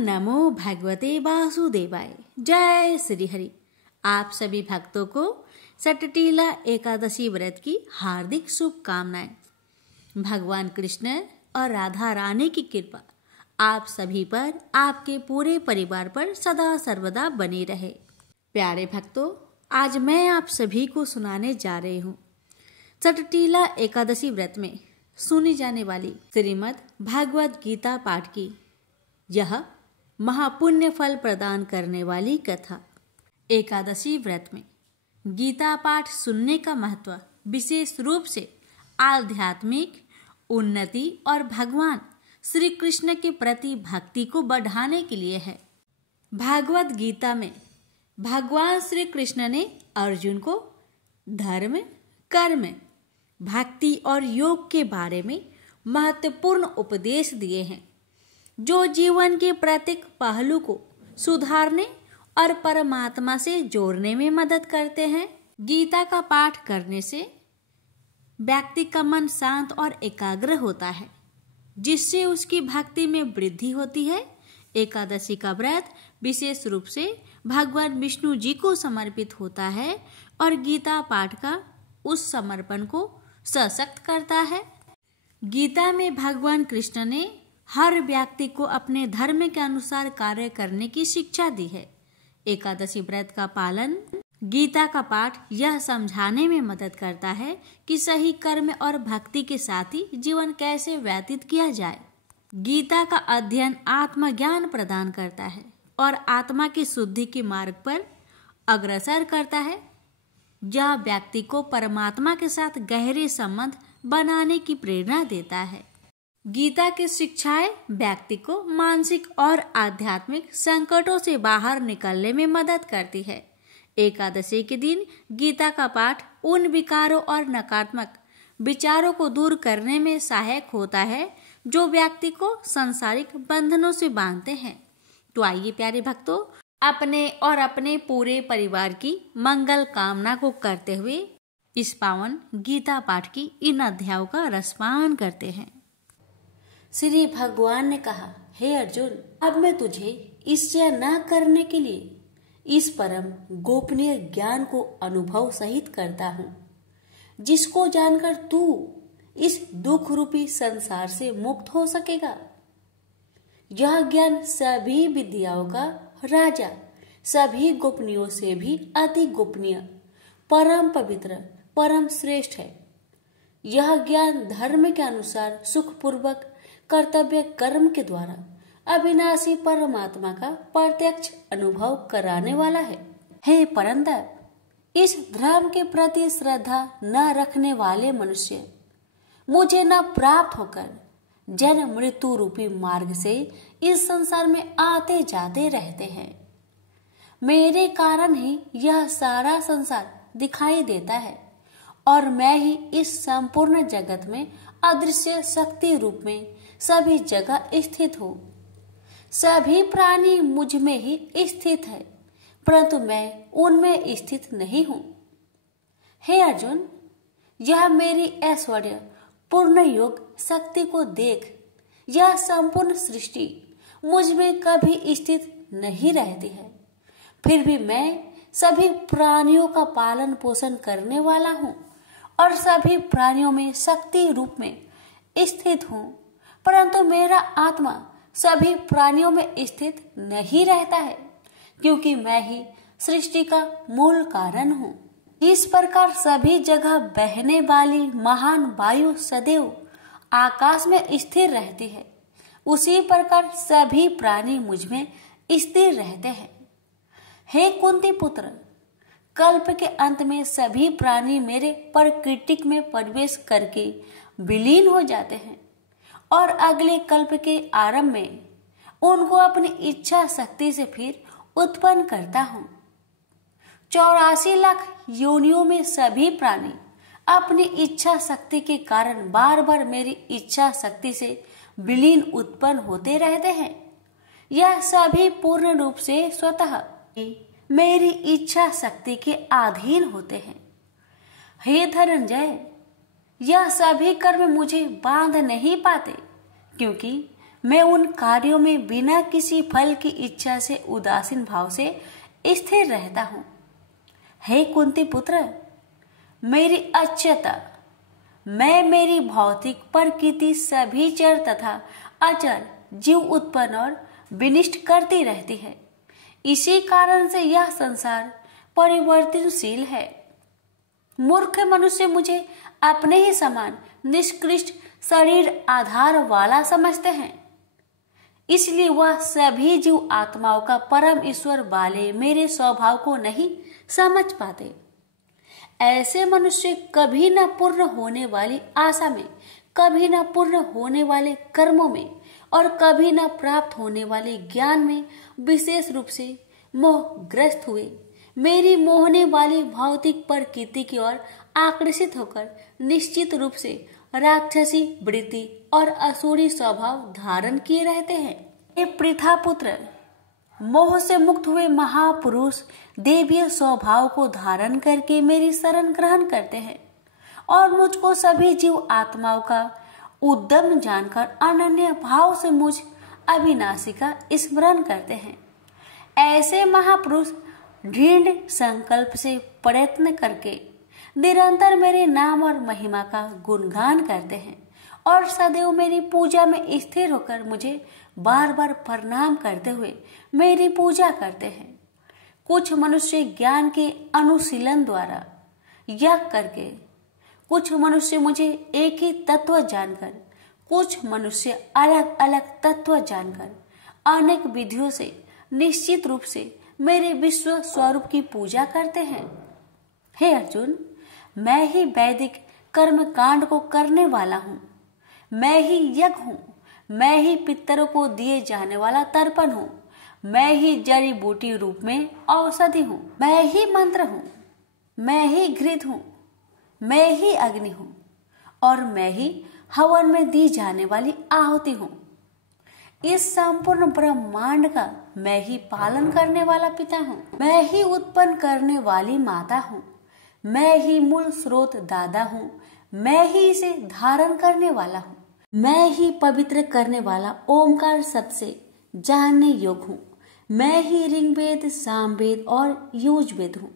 नमो भगवते वासुदेवाय। जय श्री हरि। आप सभी भक्तों को सटटीला एकादशी व्रत की हार्दिक शुभकामनाएं। भगवान कृष्ण और राधा रानी की कृपा आप सभी पर, आपके पूरे परिवार पर सदा सर्वदा बनी रहे। प्यारे भक्तों, आज मैं आप सभी को सुनाने जा रही हूँ सटटीला एकादशी व्रत में सुनी जाने वाली श्रीमद् भागवत गीता पाठ की यह महापुण्य फल प्रदान करने वाली कथा। एकादशी व्रत में गीता पाठ सुनने का महत्व विशेष रूप से आध्यात्मिक उन्नति और भगवान श्री कृष्ण के प्रति भक्ति को बढ़ाने के लिए है। भागवत गीता में भगवान श्री कृष्ण ने अर्जुन को धर्म, कर्म, भक्ति और योग के बारे में महत्वपूर्ण उपदेश दिए हैं, जो जीवन के प्रत्येक पहलू को सुधारने और परमात्मा से जोड़ने में मदद करते हैं। गीता का पाठ करने से व्यक्ति का मन शांत और एकाग्र होता है, जिससे उसकी भक्ति में वृद्धि होती है। एकादशी का व्रत विशेष रूप से भगवान विष्णु जी को समर्पित होता है और गीता पाठ का उस समर्पण को सशक्त करता है। गीता में भगवान कृष्ण ने हर व्यक्ति को अपने धर्म के अनुसार कार्य करने की शिक्षा दी है। एकादशी व्रत का पालन गीता का पाठ यह समझाने में मदद करता है कि सही कर्म और भक्ति के साथ ही जीवन कैसे व्यतीत किया जाए। गीता का अध्ययन आत्मज्ञान प्रदान करता है और आत्मा की शुद्धि के मार्ग पर अग्रसर करता है। यह व्यक्ति को परमात्मा के साथ गहरे संबंध बनाने की प्रेरणा देता है। गीता की शिक्षाएं व्यक्ति को मानसिक और आध्यात्मिक संकटों से बाहर निकलने में मदद करती है। एकादशी के दिन गीता का पाठ उन विकारों और नकारात्मक विचारों को दूर करने में सहायक होता है जो व्यक्ति को सांसारिक बंधनों से बांधते हैं। तो आइए प्यारे भक्तों, अपने और अपने पूरे परिवार की मंगल कामना को करते हुए इस पावन गीता पाठ की इन अध्यायों का रसपान करते हैं। श्री भगवान ने कहा, हे अर्जुन, अब मैं तुझे ईर्ष्या न करने के लिए इस परम गोपनीय ज्ञान को अनुभव सहित करता हूँ, जिसको जानकर तू इस दुख रूपी संसार से मुक्त हो सकेगा। यह ज्ञान सभी विद्याओं का राजा, सभी गोपनीयों से भी अति गोपनीय, परम पवित्र, परम श्रेष्ठ है। यह ज्ञान धर्म के अनुसार सुखपूर्वक कर्तव्य कर्म के द्वारा अविनाशी परमात्मा का प्रत्यक्ष अनुभव कराने वाला है। हे परंतप, इस धर्म के प्रति श्रद्धा न रखने वाले मनुष्य मुझे न प्राप्त होकर जन्म मृत्यु रूपी मार्ग से इस संसार में आते जाते रहते हैं। मेरे कारण ही यह सारा संसार दिखाई देता है और मैं ही इस संपूर्ण जगत में अदृश्य शक्ति रूप में सभी जगह स्थित हूँ। सभी प्राणी मुझ में ही स्थित है, परंतु मैं उनमें स्थित नहीं हूँ। हे अर्जुन, यह मेरी ऐश्वर्य पूर्ण योग शक्ति को देख। यह संपूर्ण सृष्टि मुझ में कभी स्थित नहीं रहती है, फिर भी मैं सभी प्राणियों का पालन पोषण करने वाला हूँ और सभी प्राणियों में शक्ति रूप में स्थित हूँ, परंतु मेरा आत्मा सभी प्राणियों में स्थित नहीं रहता है, क्योंकि मैं ही सृष्टि का मूल कारण हूँ। इस प्रकार सभी जगह बहने वाली महान वायु सदैव आकाश में स्थिर रहती है, उसी प्रकार सभी प्राणी मुझ में स्थिर रहते हैं। हे कुंती पुत्र, कल्प के अंत में सभी प्राणी मेरे प्रकृति में प्रवेश करके विलीन हो जाते हैं और अगले कल्प के आरंभ में उनको अपनी इच्छा शक्ति से फिर उत्पन्न करता हूँ। 84 लाख योनियों में सभी प्राणी अपनी इच्छा शक्ति के कारण बार बार मेरी इच्छा शक्ति से विलीन उत्पन्न होते रहते हैं। यह सभी पूर्ण रूप से स्वतः मेरी इच्छा शक्ति के अधीन होते हैं। हे धनंजय, यह सभी कर्म मुझे बांध नहीं पाते, क्योंकि मैं उन कार्यों में बिना किसी फल की इच्छा से उदासीन भाव से स्थिर रहता हूँ। हे कुंती पुत्र, मेरी अच्छता, मैं मेरी भौतिक प्रकृति सभी चर तथा अचर जीव उत्पन्न और विनिष्ट करती रहती है। इसी कारण से यह संसार परिवर्तनशील है। मूर्ख मनुष्य मुझे अपने ही समान निष्कृष्ट शरीर आधार वाला समझते हैं, इसलिए वह सभी जीव आत्माओं का परम ईश्वर वाले मेरे स्वभाव को नहीं समझ पाते। ऐसे मनुष्य कभी न पूर्ण होने वाली आशा में, कभी न पूर्ण होने वाले कर्मों में और कभी न प्राप्त होने वाले ज्ञान में विशेष रूप से मोहग्रस्त हुए मेरी मोहने वाली भौतिक प्रकृति की ओर आकर्षित होकर निश्चित रूप से राक्षसी वृत्ति और असुरी स्वभाव धारण किए रहते हैं। ये पृथा पुत्र, मोह से मुक्त हुए महापुरुष देवीय स्वभाव को धारण करके मेरी शरण ग्रहण करते हैं और मुझको सभी जीव आत्माओं का उद्यम जानकर अनन्य भाव से मुझ अविनाशी का स्मरण करते हैं। ऐसे महापुरुष दृढ़ संकल्प से प्रयत्न करके निरंतर मेरे नाम और महिमा का गुणगान करते हैं और सदैव मेरी पूजा में स्थिर होकर मुझे बार बार प्रणाम करते हुए मेरी पूजा करते हैं। कुछ मनुष्य ज्ञान के अनुशीलन द्वारा यज्ञ करके, कुछ मनुष्य मुझे एक ही तत्व जानकर, कुछ मनुष्य अलग अलग तत्व जानकर अनेक विधियों से निश्चित रूप से मेरे विश्व स्वरूप की पूजा करते हैं। हे अर्जुन, मैं ही वैदिक कर्म कांड को करने वाला हूँ, मैं ही यज्ञ हूँ, मैं ही पितरों को दिए जाने वाला तर्पण हूँ, मैं ही जड़ी बूटी रूप में औषधि हूँ, मैं ही मंत्र हूँ, मैं ही घृत हूँ, मैं ही अग्नि हूँ और मैं ही हवन में दी जाने वाली आहुति हूँ। इस संपूर्ण ब्रह्मांड का मैं ही पालन करने वाला पिता हूँ, मैं ही उत्पन्न करने वाली माता हूँ, मैं ही मूल स्रोत दादा हूँ, मैं ही इसे धारण करने वाला हूँ, मैं ही पवित्र करने वाला ओमकार सबसे जानने योग्य हूँ, मैं ही ऋग्वेद, सामवेद और यजुर्वेद हूँ,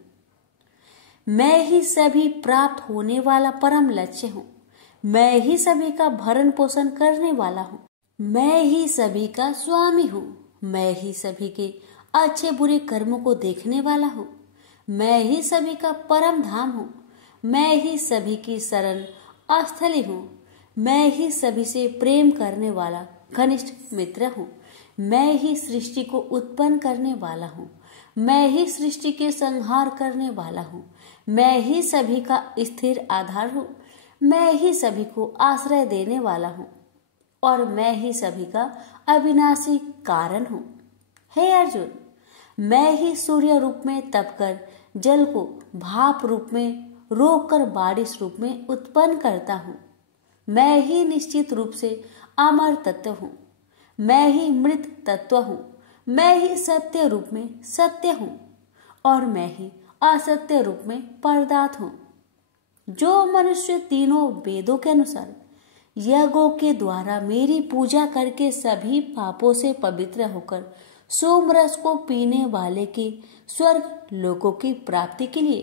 मैं ही सभी प्राप्त होने वाला परम लक्ष्य हूँ, मैं ही सभी का भरण पोषण करने वाला हूँ, मैं ही सभी का स्वामी हूँ, मैं ही सभी के अच्छे बुरे कर्मों को देखने वाला हूँ, मैं ही सभी का परम धाम हूँ, मैं ही सभी की शरण स्थली हूँ, मैं ही सभी से प्रेम करने वाला घनिष्ठ मित्र हूँ, मैं ही सृष्टि को उत्पन्न करने वाला हूँ, मैं ही सृष्टि के संहार करने वाला हूँ, मैं ही सभी का स्थिर आधार हूँ, मैं ही सभी को आश्रय देने वाला हूँ और मैं ही सभी का अविनाशी कारण हूँ। हे अर्जुन, मैं ही सूर्य रूप में तपकर जल को भाप रूप में रोककर बारिश रूप में उत्पन्न करता हूँ, मैं ही निश्चित रूप से अमर तत्व हूँ, मैं ही मृत तत्व हूँ, मैं ही सत्य रूप में सत्य हूँ और मैं ही असत्य रूप में पदार्थ हूँ। जो मनुष्य तीनों वेदों के अनुसार यज्ञों के द्वारा मेरी पूजा करके सभी पापों से पवित्र होकर सोमरस को पीने वाले की स्वर्ग लोकों की प्राप्ति के लिए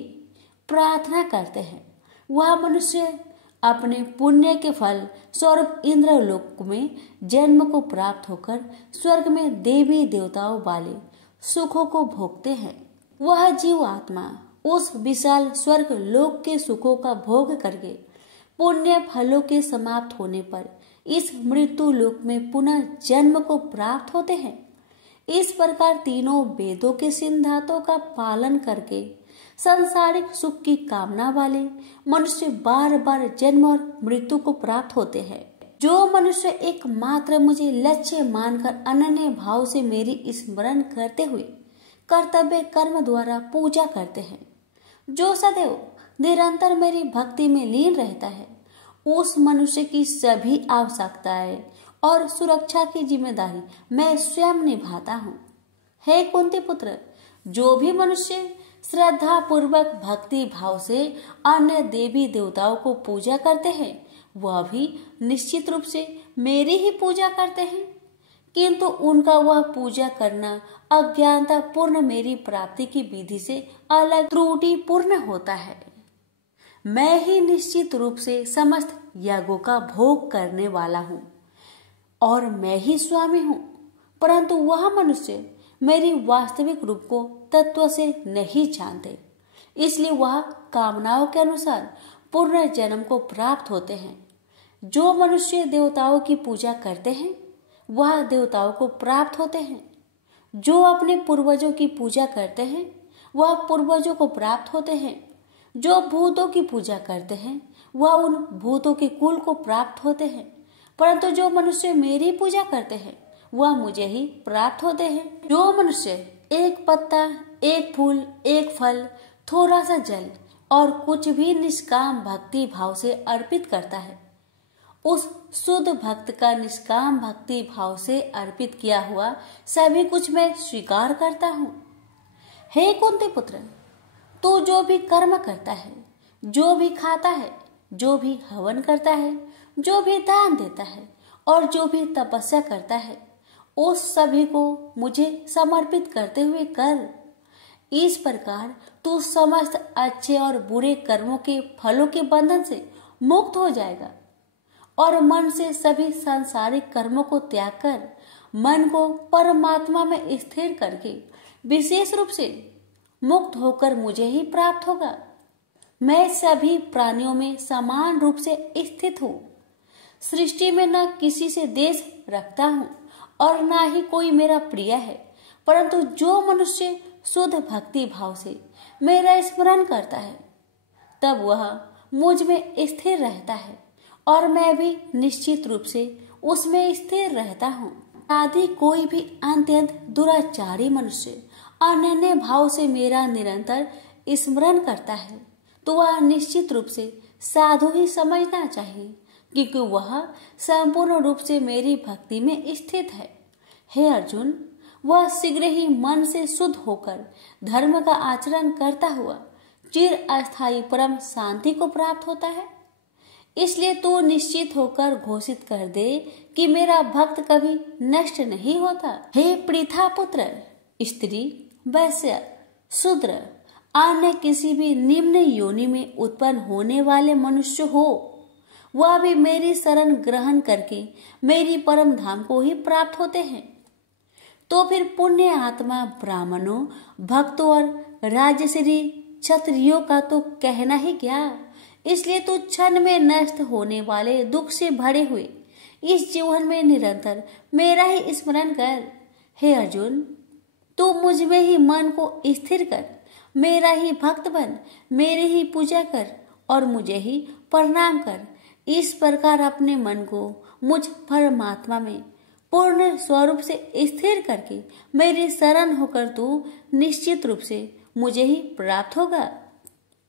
प्रार्थना करते हैं, वह मनुष्य अपने पुण्य के फल स्वरूप इंद्र लोक में जन्म को प्राप्त होकर स्वर्ग में देवी देवताओं वाले सुखों को भोगते हैं। वह जीव आत्मा उस विशाल स्वर्ग लोक के सुखों का भोग करके पुण्य फलों के समाप्त होने पर इस मृत्यु लोक में पुनः जन्म को प्राप्त होते हैं। इस प्रकार तीनों वेदों के सिद्धांतों का पालन करके सांसारिक सुख की कामना वाले मनुष्य बार बार जन्म और मृत्यु को प्राप्त होते हैं। जो मनुष्य एकमात्र मुझे लक्ष्य मानकर अनन्य भाव से मेरी स्मरण करते हुए कर्तव्य कर्म द्वारा पूजा करते हैं, जो सदैव निरंतर मेरी भक्ति में लीन रहता है, उस मनुष्य की सभी आवश्यकताएं और सुरक्षा की जिम्मेदारी मैं स्वयं निभाता हूँ। हे कुंती पुत्र, जो भी मनुष्य श्रद्धा पूर्वक भक्ति भाव से अन्य देवी देवताओं को पूजा करते हैं, वह भी निश्चित रूप से मेरी ही पूजा करते हैं। किंतु उनका वह पूजा करना अज्ञानता पूर्ण मेरी प्राप्ति की विधि से अलग त्रुटि पूर्ण होता है। मैं ही निश्चित रूप से समस्त यागों का भोग करने वाला हूँ और मैं ही स्वामी हूँ, परंतु वह मनुष्य मेरी वास्तविक रूप को तत्व से नहीं जानते, इसलिए वह कामनाओं के अनुसार पूर्ण जन्म को प्राप्त होते हैं। जो मनुष्य देवताओं की पूजा करते हैं वह देवताओं को प्राप्त होते हैं। जो अपने पूर्वजों की पूजा करते हैं वह पूर्वजों को प्राप्त होते हैं। जो भूतों की पूजा करते हैं वह उन भूतों के कुल को प्राप्त होते हैं, परंतु जो मनुष्य मेरी पूजा करते हैं वह मुझे ही प्राप्त होते हैं। जो मनुष्य एक पत्ता, एक फूल, एक फल, थोड़ा सा जल और कुछ भी निष्काम भक्ति भाव से अर्पित करता है, उस शुद्ध भक्त का निष्काम भक्ति भाव से अर्पित किया हुआ सभी कुछ मैं स्वीकार करता हूँ। हे कुंती पुत्र, तू जो भी कर्म करता है, जो भी खाता है, जो भी हवन करता है, जो भी दान देता है और जो भी तपस्या करता है, उस सभी को मुझे समर्पित करते हुए कर। इस प्रकार तू समस्त अच्छे और बुरे कर्मों के फलों के बंधन से मुक्त हो जाएगा और मन से सभी सांसारिक कर्मों को त्याग कर मन को परमात्मा में स्थिर करके विशेष रूप से मुक्त होकर मुझे ही प्राप्त होगा। मैं सभी प्राणियों में समान रूप से स्थित हूँ। सृष्टि में न किसी से देश रखता हूँ और न ही कोई मेरा प्रिय है, परंतु जो मनुष्य शुद्ध भक्ति भाव से मेरा स्मरण करता है तब वह मुझ में स्थिर रहता है और मैं भी निश्चित रूप से उसमें स्थिर रहता हूँ। आदि कोई भी अत्यंत दुराचारी मनुष्य अनन्य भाव से मेरा निरंतर स्मरण करता है तो वह निश्चित रूप से साधु ही समझना चाहिए, क्योंकि वह संपूर्ण रूप से मेरी भक्ति में स्थित है। हे अर्जुन, वह शीघ्र ही मन से शुद्ध होकर धर्म का आचरण करता हुआ चिर अस्थायी परम शांति को प्राप्त होता है। इसलिए तू निश्चित होकर घोषित कर दे कि मेरा भक्त कभी नष्ट नहीं होता। हे पृथा पुत्र, स्त्री, वैश्य, शूद्र, अन्य किसी भी निम्न योनि में उत्पन्न होने वाले मनुष्य हो, वह भी मेरी शरण ग्रहण करके मेरी परम धाम को ही प्राप्त होते हैं। तो फिर पुण्य आत्मा ब्राह्मणों, भक्तों और राजश्री क्षत्रियों का तो कहना ही क्या। इसलिए तू क्षण में नष्ट होने वाले दुख से भरे हुए इस जीवन में निरंतर मेरा ही स्मरण कर। हे अर्जुन, तू मुझ में ही मन को स्थिर कर, मेरा ही भक्त बन, मेरी ही पूजा कर और मुझे ही प्रणाम कर। इस प्रकार अपने मन को मुझ परमात्मा में पूर्ण स्वरूप से स्थिर करके मेरी शरण होकर तू निश्चित रूप से मुझे ही प्राप्त होगा।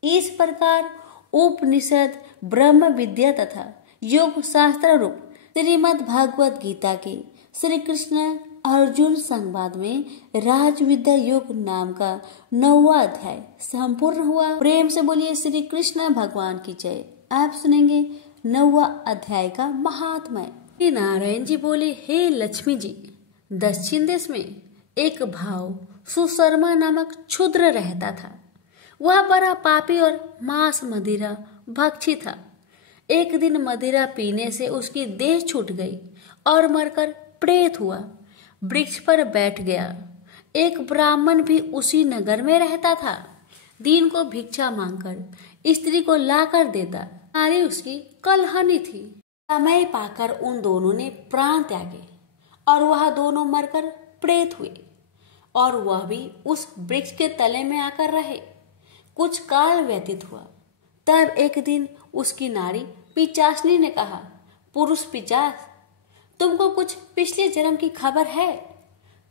इस प्रकार उपनिषद, ब्रह्म विद्या तथा योग शास्त्र रूप श्रीमद् भागवत गीता के श्री कृष्ण अर्जुन संवाद में राज विद्या योग नाम का 9वां अध्याय संपूर्ण हुआ। प्रेम से बोलिए श्री कृष्ण भगवान की जय। आप सुनेंगे 9वां अध्याय का महात्म्य। श्री नारायण जी बोले, हे लक्ष्मी जी, दक्षिण देश में एक भाव सुशर्मा नामक क्षुद्र रहता था। वह बड़ा पापी और मांस मदिरा भक्षी था। एक दिन मदिरा पीने से उसकी देह छूट गई और मरकर प्रेत हुआ। वृक्ष पर बैठ गया। एक ब्राह्मण भी उसी नगर में रहता था। दिन को भिक्षा मांगकर स्त्री को लाकर देता। नारी उसकी कलहनी थी। समय पाकर उन दोनों ने प्राण त्यागे और वह दोनों मरकर प्रेत हुए और वह भी उस वृक्ष के तले में आकर रहे। कुछ काल व्यतीत हुआ। तब एक दिन उसकी नारी पिचासनी ने कहा, पुरुष पिचास, तुमको कुछ पिछले जन्म की खबर है?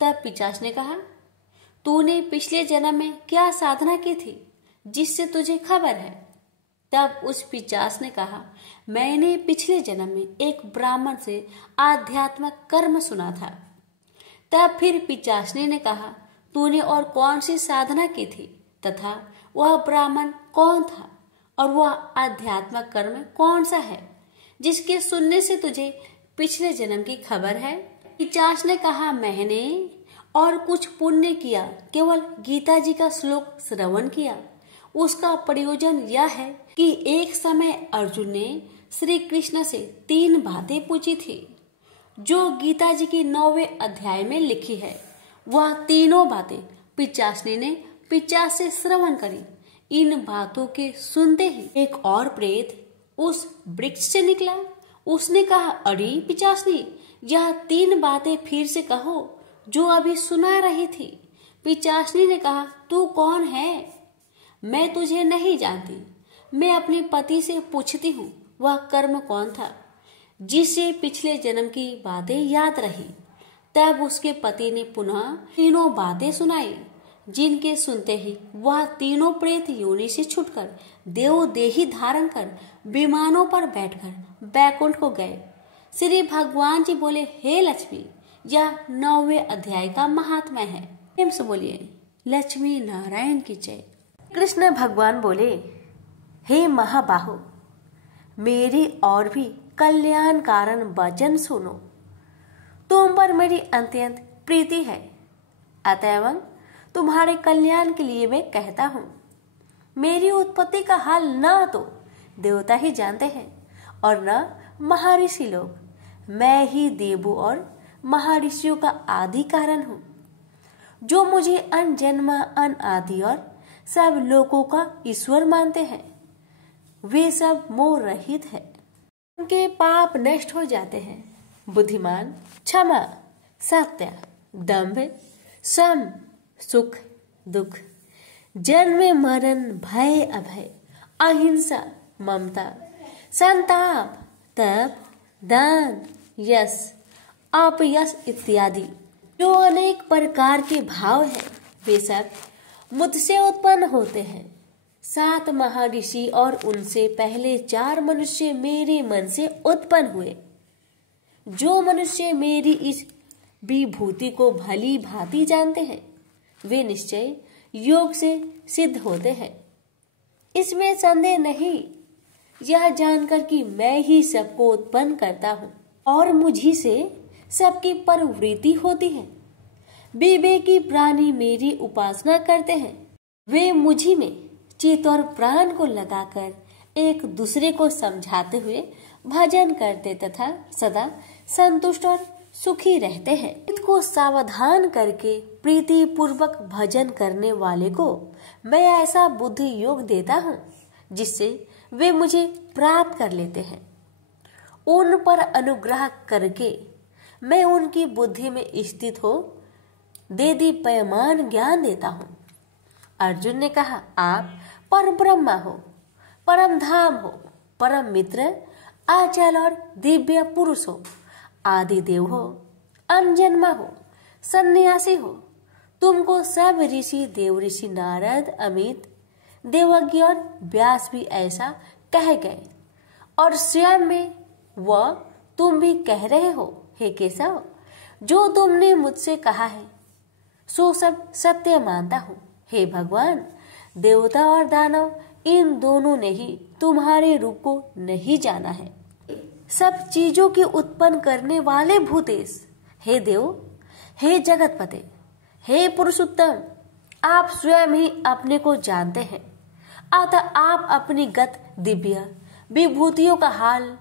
तब पिचास ने कहा, तूने पिछले जन्म में क्या साधना की थी जिससे तुझे खबर है? तब उस पिचास ने कहा, मैंने पिछले जन्म में एक ब्राह्मण से आध्यात्मिक कर्म सुना था। तब फिर पिचासनी ने कहा, तूने और कौन सी साधना की थी तथा वह ब्राह्मण कौन था और वह आध्यात्मिक कर्म कौन सा है जिसके सुनने से तुझे पिछले जन्म की खबर है? पिशाच ने कहा, मैंने और कुछ पुण्य किया, केवल गीता जी का श्लोक श्रवण किया। उसका प्रयोजन यह है कि एक समय अर्जुन ने श्री कृष्ण से 3 बातें पूछी थी जो गीता जी की 9वें अध्याय में लिखी है। वह तीनों बातें पिशाचनी ने पिशाच से श्रवण करी। इन बातों के सुनते ही एक और प्रेत उस वृक्ष से निकला। उसने कहा, अरे पिशाचनी, यह 3 बातें फिर से कहो जो अभी सुना रही थी। पिशाचनी ने कहा, तू कौन है? मैं तुझे नहीं जानती। मैं अपने पति से पूछती हूँ, वह कर्म कौन था जिसे पिछले जन्म की बातें याद रही। तब उसके पति ने पुनः तीनों बातें सुनाई, जिनके सुनते ही वह तीनों प्रेत योनि से छुटकर देव देही धारण कर विमानों पर बैठकर बैकुंठ को गए। श्री भगवान जी बोले, हे लक्ष्मी, यह 9वें अध्याय का महात्म्य है। प्रेम से बोलिए, लक्ष्मी नारायण की जय। कृष्ण भगवान बोले, हे महाबाहो, मेरी और भी कल्याण कारण वचन सुनो। तुम पर मेरी अत्यंत प्रीति है, अतएव तुम्हारे कल्याण के लिए मैं कहता हूँ। मेरी उत्पत्ति का हाल न तो देवता ही जानते हैं और न महर्षि लोग। मैं ही देवों और महर्षियों का आदि कारण हूँ, जो मुझे अनजन्मा अनादि और सब लोगों का ईश्वर मानते हैं। वे सब मोह रहित है, उनके पाप नष्ट हो जाते हैं। बुद्धिमान, क्षमा, सत्य, दंभ, सम, सुख, दुख, जन्म मरण, भय अभय, अहिंसा, ममता, संताप, तप, दान, यश, अपयश इत्यादि जो अनेक प्रकार के भाव हैं, वे सब मुझसे उत्पन्न होते हैं। 7 महर्षि और उनसे पहले 4 मनुष्य मेरे मन से उत्पन्न हुए। जो मनुष्य मेरी इस विभूति को भली भांति जानते हैं, वे निश्चय योग से सिद्ध होते हैं। इसमें संदेह नहीं। यह जानकर कि मैं ही सबको उत्पन्न करता हूँ और मुझी से सबकी प्रवृत्ति होती है। विवेकी प्राणी मेरी उपासना करते हैं। वे मुझी में चित्त और प्राण को लगाकर एक दूसरे को समझाते हुए भजन करते तथा सदा संतुष्ट और सुखी रहते हैं। इसको सावधान करके प्रीति पूर्वक भजन करने वाले को मैं ऐसा बुद्धि योग देता हूँ जिससे वे मुझे प्राप्त कर लेते हैं। उन पर अनुग्रह करके मैं उनकी बुद्धि में स्थित हो देदीप्यमान ज्ञान देता हूँ। अर्जुन ने कहा, आप परम ब्रह्मा हो, परम धाम हो, परम मित्र, अचल और दिव्य पुरुष हो, आदि देव हो, अनजन्मा हो, सन्यासी हो। तुमको सब ऋषि, देव ऋषि नारद, अमित, देवज्ञ और व्यास भी ऐसा कह गए और स्वयं में वह तुम भी कह रहे हो। हे केशव, जो तुमने मुझसे कहा है सो सब सत्य मानता हूँ। हे भगवान, देवता और दानव इन दोनों ने ही तुम्हारे रूप को नहीं जाना है। सब चीजों की उत्पन्न करने वाले भूतेश, हे देव, हे जगतपते, हे पुरुषोत्तम, आप स्वयं ही अपने को जानते हैं। अतः आप अपनी गत दिव्य विभूतियों का हाल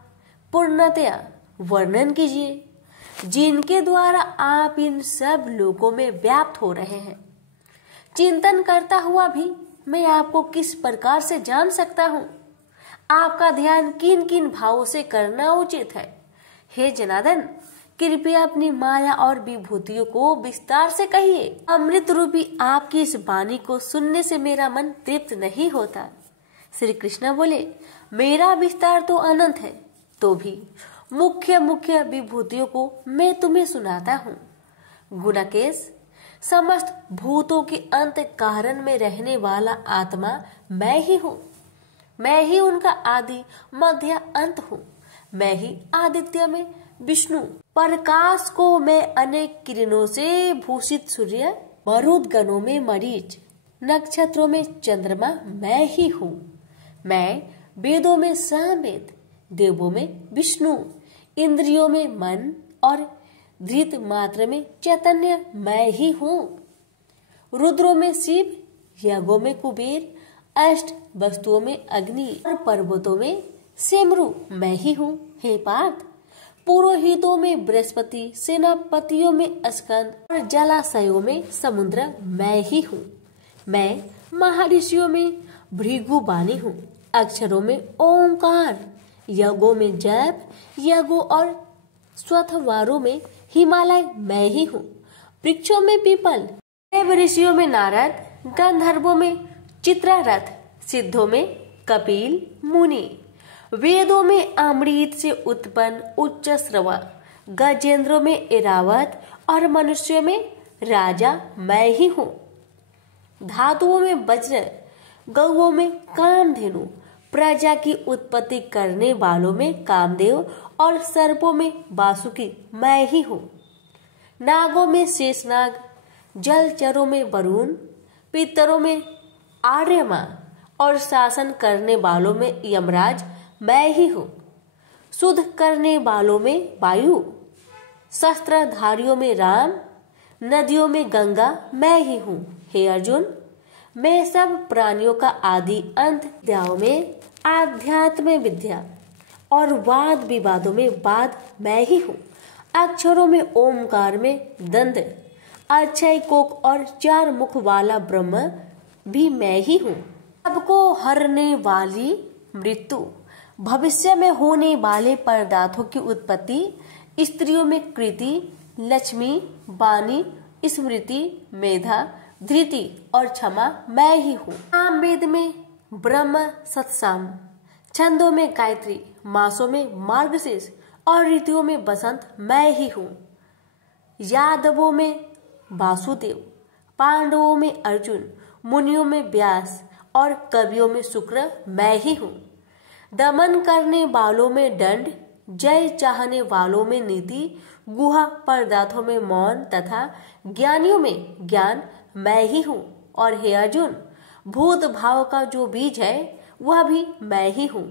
पूर्णतया वर्णन कीजिए, जिनके द्वारा आप इन सब लोगों में व्याप्त हो रहे हैं। चिंतन करता हुआ भी मैं आपको किस प्रकार से जान सकता हूँ? आपका ध्यान किन किन भावों से करना उचित है? हे जनार्दन, कृपया अपनी माया और विभूतियों को विस्तार से कहिए। अमृत रूपी आपकी इस वाणी को सुनने से मेरा मन तृप्त नहीं होता। श्री कृष्ण बोले, मेरा विस्तार तो अनंत है, तो भी मुख्य मुख्य विभूतियों को मैं तुम्हें सुनाता हूँ। गुणकेश, समस्त भूतों के अंत कारण में रहने वाला आत्मा मैं ही हूँ। मैं ही उनका आदि मध्य अंत हूँ। मैं ही आदित्य में विष्णु, प्रकाश को मैं अनेक किरणों से भूषित सूर्य, मरुदगणों में मरीच, नक्षत्रों में चंद्रमा मैं ही हूँ। मैं वेदों में सामवेद, देवों में विष्णु, इंद्रियों में मन और धृत मात्र में चैतन्य मैं ही हूँ। रुद्रों में शिव, यज्ञों में कुबेर, अष्ट वस्तुओं में अग्नि और पर्वतों में सेमरु मैं ही हूँ। हे पार्थ, पुरोहितों में बृहस्पति, सेनापतियों में स्कंद और जलाशयों में समुद्र मैं ही हूँ। मैं महर्षियों में भृगुबानी हूँ, अक्षरों में ओंकार, यज्ञों में जप, यज्ञों और स्वथवारों में हिमालय मैं ही हूँ। वृक्षों में पीपल, देव ऋषियों में नारद, गंधर्वों में चित्ररथ, सिद्धों में कपिल मुनि, वेदों में अमृत से उत्पन्न उच्च श्रवा, गजेंद्रों में ऐरावत और मनुष्यों में राजा मैं ही हूँ। धातुओं में वज्र, गौओं में कामधेनु, प्रजा की उत्पत्ति करने वालों में कामदेव और सर्पों में वासुकी मैं ही हूँ। नागों में शेषनाग, जलचरों में वरुण, पितरों में आर्यमा और शासन करने वालों में यमराज मैं ही हूँ। शुद्ध करने वालों में वायु, शस्त्रधारियों में राम, नदियों में गंगा मैं ही हूँ। हे अर्जुन, मैं सब प्राणियों का आदि अंत विद्याओं में आध्यात्म विद्या और वाद विवादों में वाद मैं ही हूँ। अक्षरों में ओमकार में दंड, अक्षय कोक और 4 मुख वाला ब्रह्म भी मैं ही हूँ। सबको हरने वाली मृत्यु, भविष्य में होने वाले पदार्थों की उत्पत्ति, स्त्रियों में कृति, लक्ष्मी, वाणी, स्मृति, मेधा, धृति और क्षमा मैं ही हूँ। सामवेद में ब्रह्म सत्साम, छंदों में गायत्री, मासों में मार्गशीर्ष और ऋतुओं में बसंत मैं ही हूँ। यादवों में वासुदेव, पांडवों में अर्जुन, मुनियों में व्यास और कवियों में शुक्र मैं ही हूँ। दमन करने वालों में दंड, जय चाहने वालों में नीति, गुहा पदार्थों में मौन तथा ज्ञानियों में ज्ञान मैं ही हूँ। और हे अर्जुन, भूत भाव का जो बीज है वह भी मैं ही हूँ।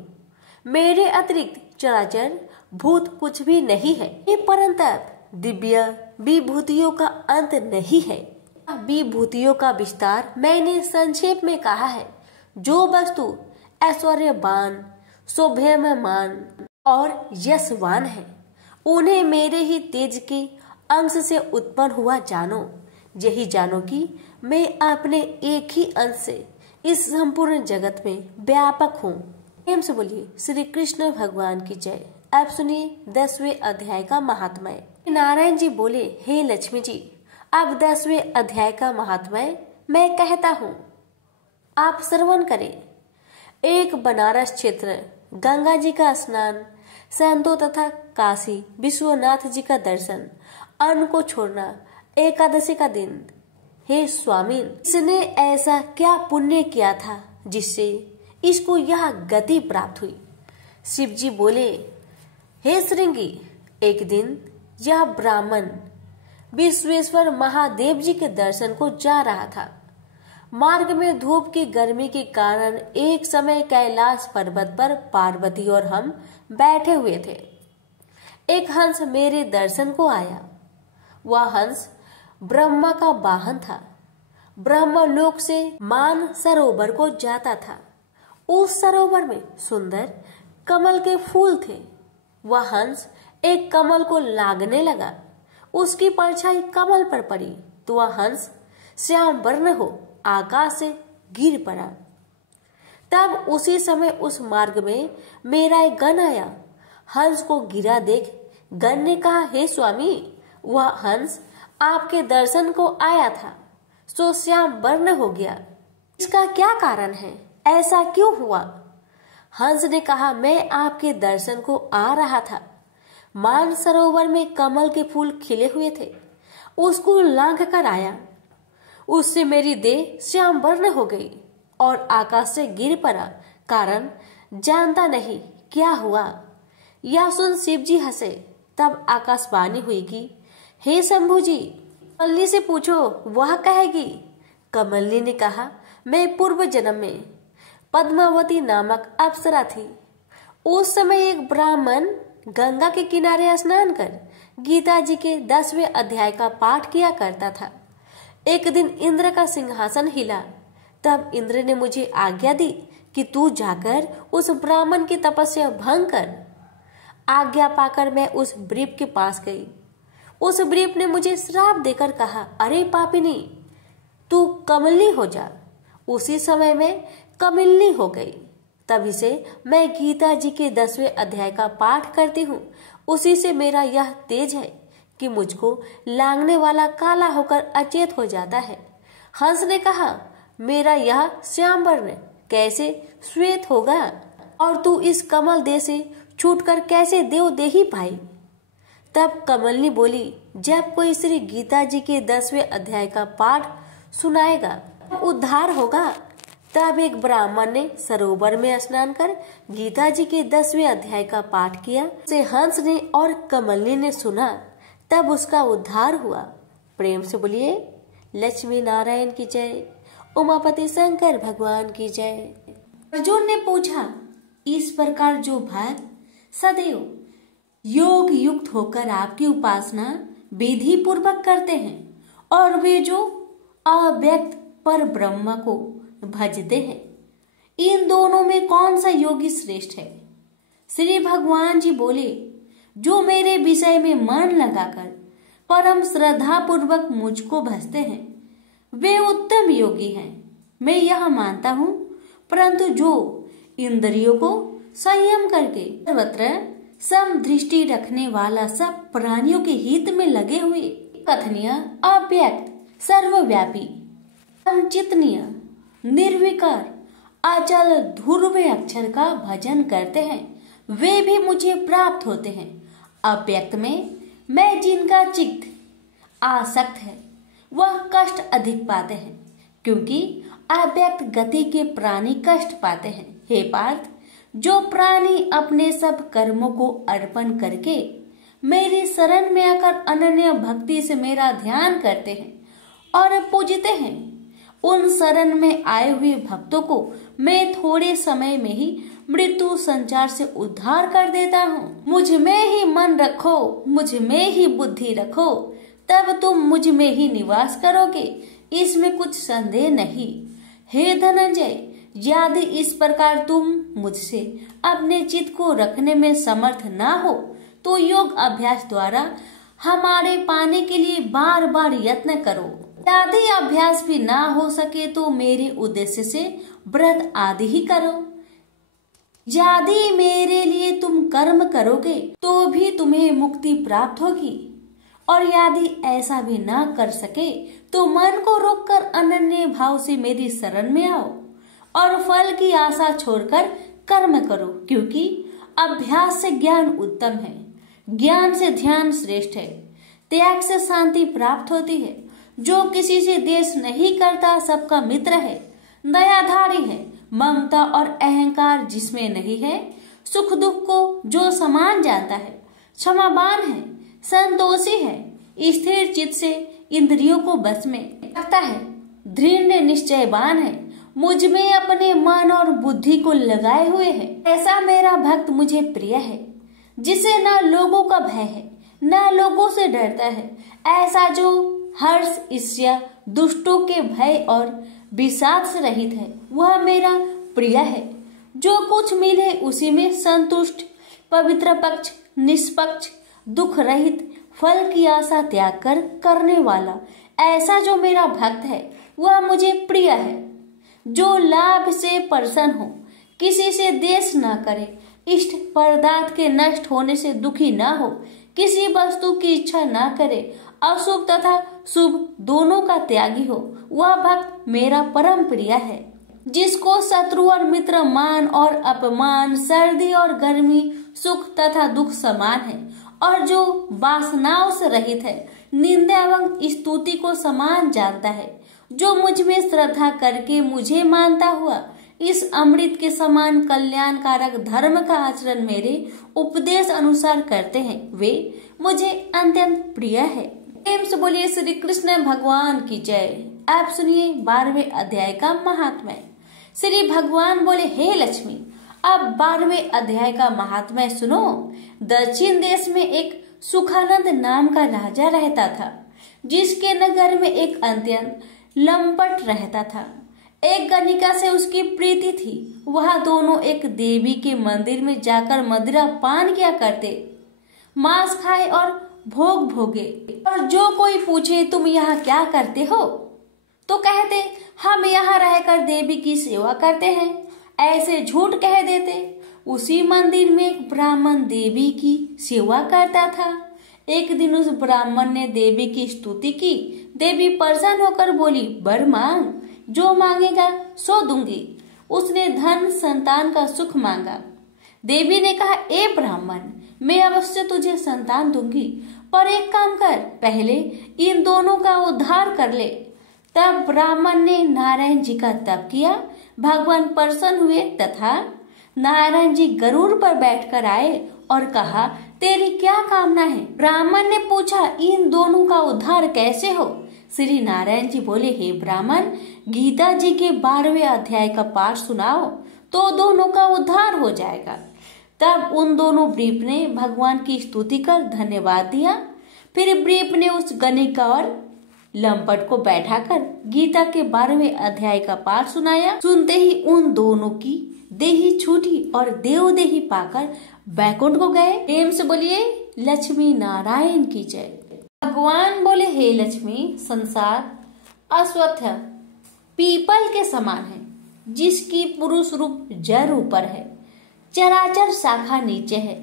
मेरे अतिरिक्त चराचर भूत कुछ भी नहीं है। ये परंतप दिव्य विभूतियों का अंत नहीं है। विभूतियों का विस्तार मैंने संक्षेप में कहा है। जो वस्तु ऐश्वर्यवान, शोभ्यमान और यशवान है, उन्हें मेरे ही तेज के अंश से उत्पन्न हुआ जानो। यही जानो कि मैं अपने एक ही अंश से इस संपूर्ण जगत में व्यापक हूँ। प्रेम से बोलिए श्री कृष्ण भगवान की जय। अब सुनिए 10वें अध्याय का महात्म्य। नारायण जी बोले, हे लक्ष्मी जी, अब 10वें अध्याय का महात्म्य मैं कहता हूँ, आप श्रवण करें। एक बनारस क्षेत्र, गंगा जी का स्नान, संतों तथा काशी विश्वनाथ जी का दर्शन, अन्न को छोड़ना, एकादशी का दिन। हे स्वामी, इसने ऐसा क्या पुण्य किया था जिससे इसको यह गति प्राप्त हुई? शिव जी बोले, हे श्रृंगी, एक दिन यह ब्राह्मण विश्वेश्वर महादेव जी के दर्शन को जा रहा था। मार्ग में धूप की गर्मी के कारण एक समय कैलाश पर्वत पर पार्वती और हम बैठे हुए थे। एक हंस मेरे दर्शन को आया। वह हंस ब्रह्मा का वाहन था। ब्रह्मलोक से मान सरोवर को जाता था। उस सरोवर में सुंदर कमल के फूल थे। वह हंस एक कमल को लागने लगा। उसकी परछाई कमल पर पड़ी तो वह हंस श्याम वर्ण हो आकाश से गिर पड़ा। तब उसी समय उस मार्ग में मेरा एक गण आया। हंस को गिरा देख गण ने कहा, हे स्वामी, वह हंस आपके दर्शन को आया था, सो श्याम वर्ण हो गया। इसका क्या कारण है? ऐसा क्यों हुआ? हंस ने कहा, मैं आपके दर्शन को आ रहा था। मान सरोवर में कमल के फूल खिले हुए थे, उसको लांघ कर आया। उससे मेरी देह श्याम वर्ण हो गई और आकाश से गिर पड़ा। कारण जानता नहीं क्या हुआ। यह सुन शिव जी हंसे। तब आकाशवाणी हुई कि हे शंभु जी, कमलनी से पूछो, वह कहेगी। कमलनी ने कहा, मैं पूर्व जन्म में पद्मावती नामक अप्सरा थी। उस समय एक ब्राह्मण गंगा के किनारे स्नान कर गीता जी के 10वें अध्याय का पाठ किया करता था। एक दिन इंद्र का सिंहासन हिला। तब इंद्र ने मुझे आज्ञा दी कि तू जाकर उस ब्राह्मण की तपस्या भंग कर। आज्ञा पाकर मैं उस ब्रीप के पास गई। उस ब्रीप ने मुझे श्राप देकर कहा, अरे पापिनी, तू कमलनी हो जा। उसी समय मैं कमलनी हो गई। तभी से मैं गीता जी के 10वें अध्याय का पाठ करती हूँ। उसी से मेरा यह तेज है कि मुझको लांघने वाला काला होकर अचेत हो जाता है। हंस ने कहा, मेरा यह श्याम वर्ण कैसे श्वेत होगा, और तू इस कमल देह से छूटकर कैसे देवदेही पाई। तब कमलनी बोली, जब कोई श्री गीता जी के 10वें अध्याय का पाठ सुनाएगा उद्धार होगा। तब एक ब्राह्मण ने सरोवर में स्नान कर गीता जी के 10वें अध्याय का पाठ किया। से हंस ने और कमलनी ने सुना, तब उसका उद्धार हुआ। प्रेम से बोलिए लक्ष्मी नारायण की जय, उमापति शंकर भगवान की जय। अर्जुन ने पूछा, इस प्रकार जो भक्त सदैव योग युक्त होकर आपकी उपासना विधि पूर्वक करते हैं और वे जो अव्यक्त पर ब्रह्म को भजते हैं, इन दोनों में कौन सा योगी श्रेष्ठ है? श्री भगवान जी बोले, जो मेरे विषय में मन लगाकर परम श्रद्धा पूर्वक मुझको भजते हैं वे उत्तम योगी हैं। मैं यह मानता हूँ, परंतु जो इंद्रियों को संयम करके सर्वत्र समदृष्टि रखने वाला सब प्राणियों के हित में लगे हुए कथनीय अव्यक्त सर्वव्यापी अचिंतनीय निर्विकार अचल ध्रुव अक्षर का भजन करते हैं, वे भी मुझे प्राप्त होते हैं। अव्यक्त में मैं जिनका चित्त आसक्त है वह कष्ट अधिक पाते हैं, क्योंकि अव्यक्त गति के प्राणी कष्ट पाते हैं। हे पार्थ, जो प्राणी अपने सब कर्मों को अर्पण करके मेरी शरण में आकर अनन्य भक्ति से मेरा ध्यान करते हैं और पूजते हैं, उन शरण में आए हुए भक्तों को मैं थोड़े समय में ही मृत्यु संचार से उद्धार कर देता हूँ। मुझ में ही मन रखो, मुझ में ही बुद्धि रखो, तब तुम मुझ में ही निवास करोगे, इसमें कुछ संदेह नहीं। हे धनंजय, यदि इस प्रकार तुम मुझसे अपने चित्त को रखने में समर्थ ना हो तो योग अभ्यास द्वारा हमारे पाने के लिए बार बार यत्न करो। यदि अभ्यास भी ना हो सके तो मेरे उद्देश्य से व्रत आदि ही करो। यदि मेरे लिए तुम कर्म करोगे तो भी तुम्हें मुक्ति प्राप्त होगी, और यदि ऐसा भी ना कर सके तो मन को रोककर अनन्य भाव से मेरी शरण में आओ और फल की आशा छोड़कर कर्म करो, क्योंकि अभ्यास से ज्ञान उत्तम है, ज्ञान से ध्यान श्रेष्ठ है, त्याग से शांति प्राप्त होती है। जो किसी से द्वेष नहीं करता सबका मित्र है, दयाधारी है, ममता और अहंकार जिसमें नहीं है, सुख दुख को जो समान जानता है, क्षमावान है, संतोषी है, स्थिर चित्त से इंद्रियों को बस में रखता है, दृढ़ निश्चयवान है, मुझ में अपने मन और बुद्धि को लगाए हुए है, ऐसा मेरा भक्त मुझे प्रिय है, जिसे न लोगों का भय है न लोगों से डरता है। ऐसा जो हर्ष ईर्ष्या दुष्टों के भय और विषाद से रहित है, वह मेरा प्रिय है। जो कुछ मिले उसी में संतुष्ट, पवित्र पक्ष, निष्पक्ष, दुख रहित, फल की आशा त्याग कर करने वाला, ऐसा जो मेरा भक्त है वह मुझे प्रिय है। जो लाभ से प्रसन्न हो, किसी से द्वेष न करे, इष्ट पदार्थ के नष्ट होने से दुखी न हो, किसी वस्तु की इच्छा न करे, अशुभ तथा शुभ दोनों का त्यागी हो, वह भक्त मेरा परम प्रिय है। जिसको शत्रु और मित्र, मान और अपमान, सर्दी और गर्मी, सुख तथा दुख समान है, और जो वासनाओं से रहित है, निंदा एवं स्तुति को समान जानता है, जो मुझ में श्रद्धा करके मुझे मानता हुआ इस अमृत के समान कल्याणकारक धर्म का आचरण मेरे उपदेश अनुसार करते हैं, वे मुझे अत्यंत प्रिय है। प्रेम से बोलिए श्री कृष्ण भगवान की जय। आप सुनिए 12वें अध्याय का महात्म्य। श्री भगवान बोले, हे लक्ष्मी, अब 12वें अध्याय का महात्म्य सुनो। दक्षिण देश में एक सुखानंद नाम का राजा रहता था, जिसके नगर में एक अत्यंत लंपट रहता था। एक गणिका से उसकी प्रीति थी। वह दोनों एक देवी के मंदिर में जाकर मदिरा पान किया करते, मांस खाए और भोग भोगे। और जो कोई पूछे तुम यहाँ क्या करते हो, तो कहते हम यहाँ रहकर देवी की सेवा करते हैं, ऐसे झूठ कह देते। उसी मंदिर में एक ब्राह्मण देवी की सेवा करता था। एक दिन उस ब्राह्मण ने देवी की स्तुति की। देवी प्रसन्न होकर बोली, वर मांग, जो मांगेगा सो दूंगी। उसने धन संतान का सुख मांगा। देवी ने कहा, ए ब्राह्मण, मैं अवश्य तुझे संतान दूंगी, पर एक काम कर, पहले इन दोनों का उद्धार कर ले। तब ब्राह्मण ने नारायण जी का तप किया। भगवान प्रसन्न हुए तथा नारायण जी गरुड़ पर बैठकर आए और कहा, तेरी क्या कामना है? ब्राह्मण ने पूछा, इन दोनों का उद्धार कैसे हो? श्री नारायण जी बोले, हे ब्राह्मण, गीता जी के 12वें अध्याय का पाठ सुनाओ तो दोनों का उद्धार हो जाएगा। तब उन दोनों ब्रीप ने भगवान की स्तुति कर धन्यवाद दिया। फिर ब्रीप ने उस गणिका और लंपट को बैठाकर गीता के 12वें अध्याय का पाठ सुनाया। सुनते ही उन दोनों की देही छूटी और देवदेही पाकर बैकुंठ को गए। प्रेम से बोलिए लक्ष्मी नारायण की जय। भगवान बोले, हे लक्ष्मी, संसार अश्वत्थ पीपल के समान है, जिसकी पुरुष रूप जड़ ऊपर है, चराचर शाखा नीचे है,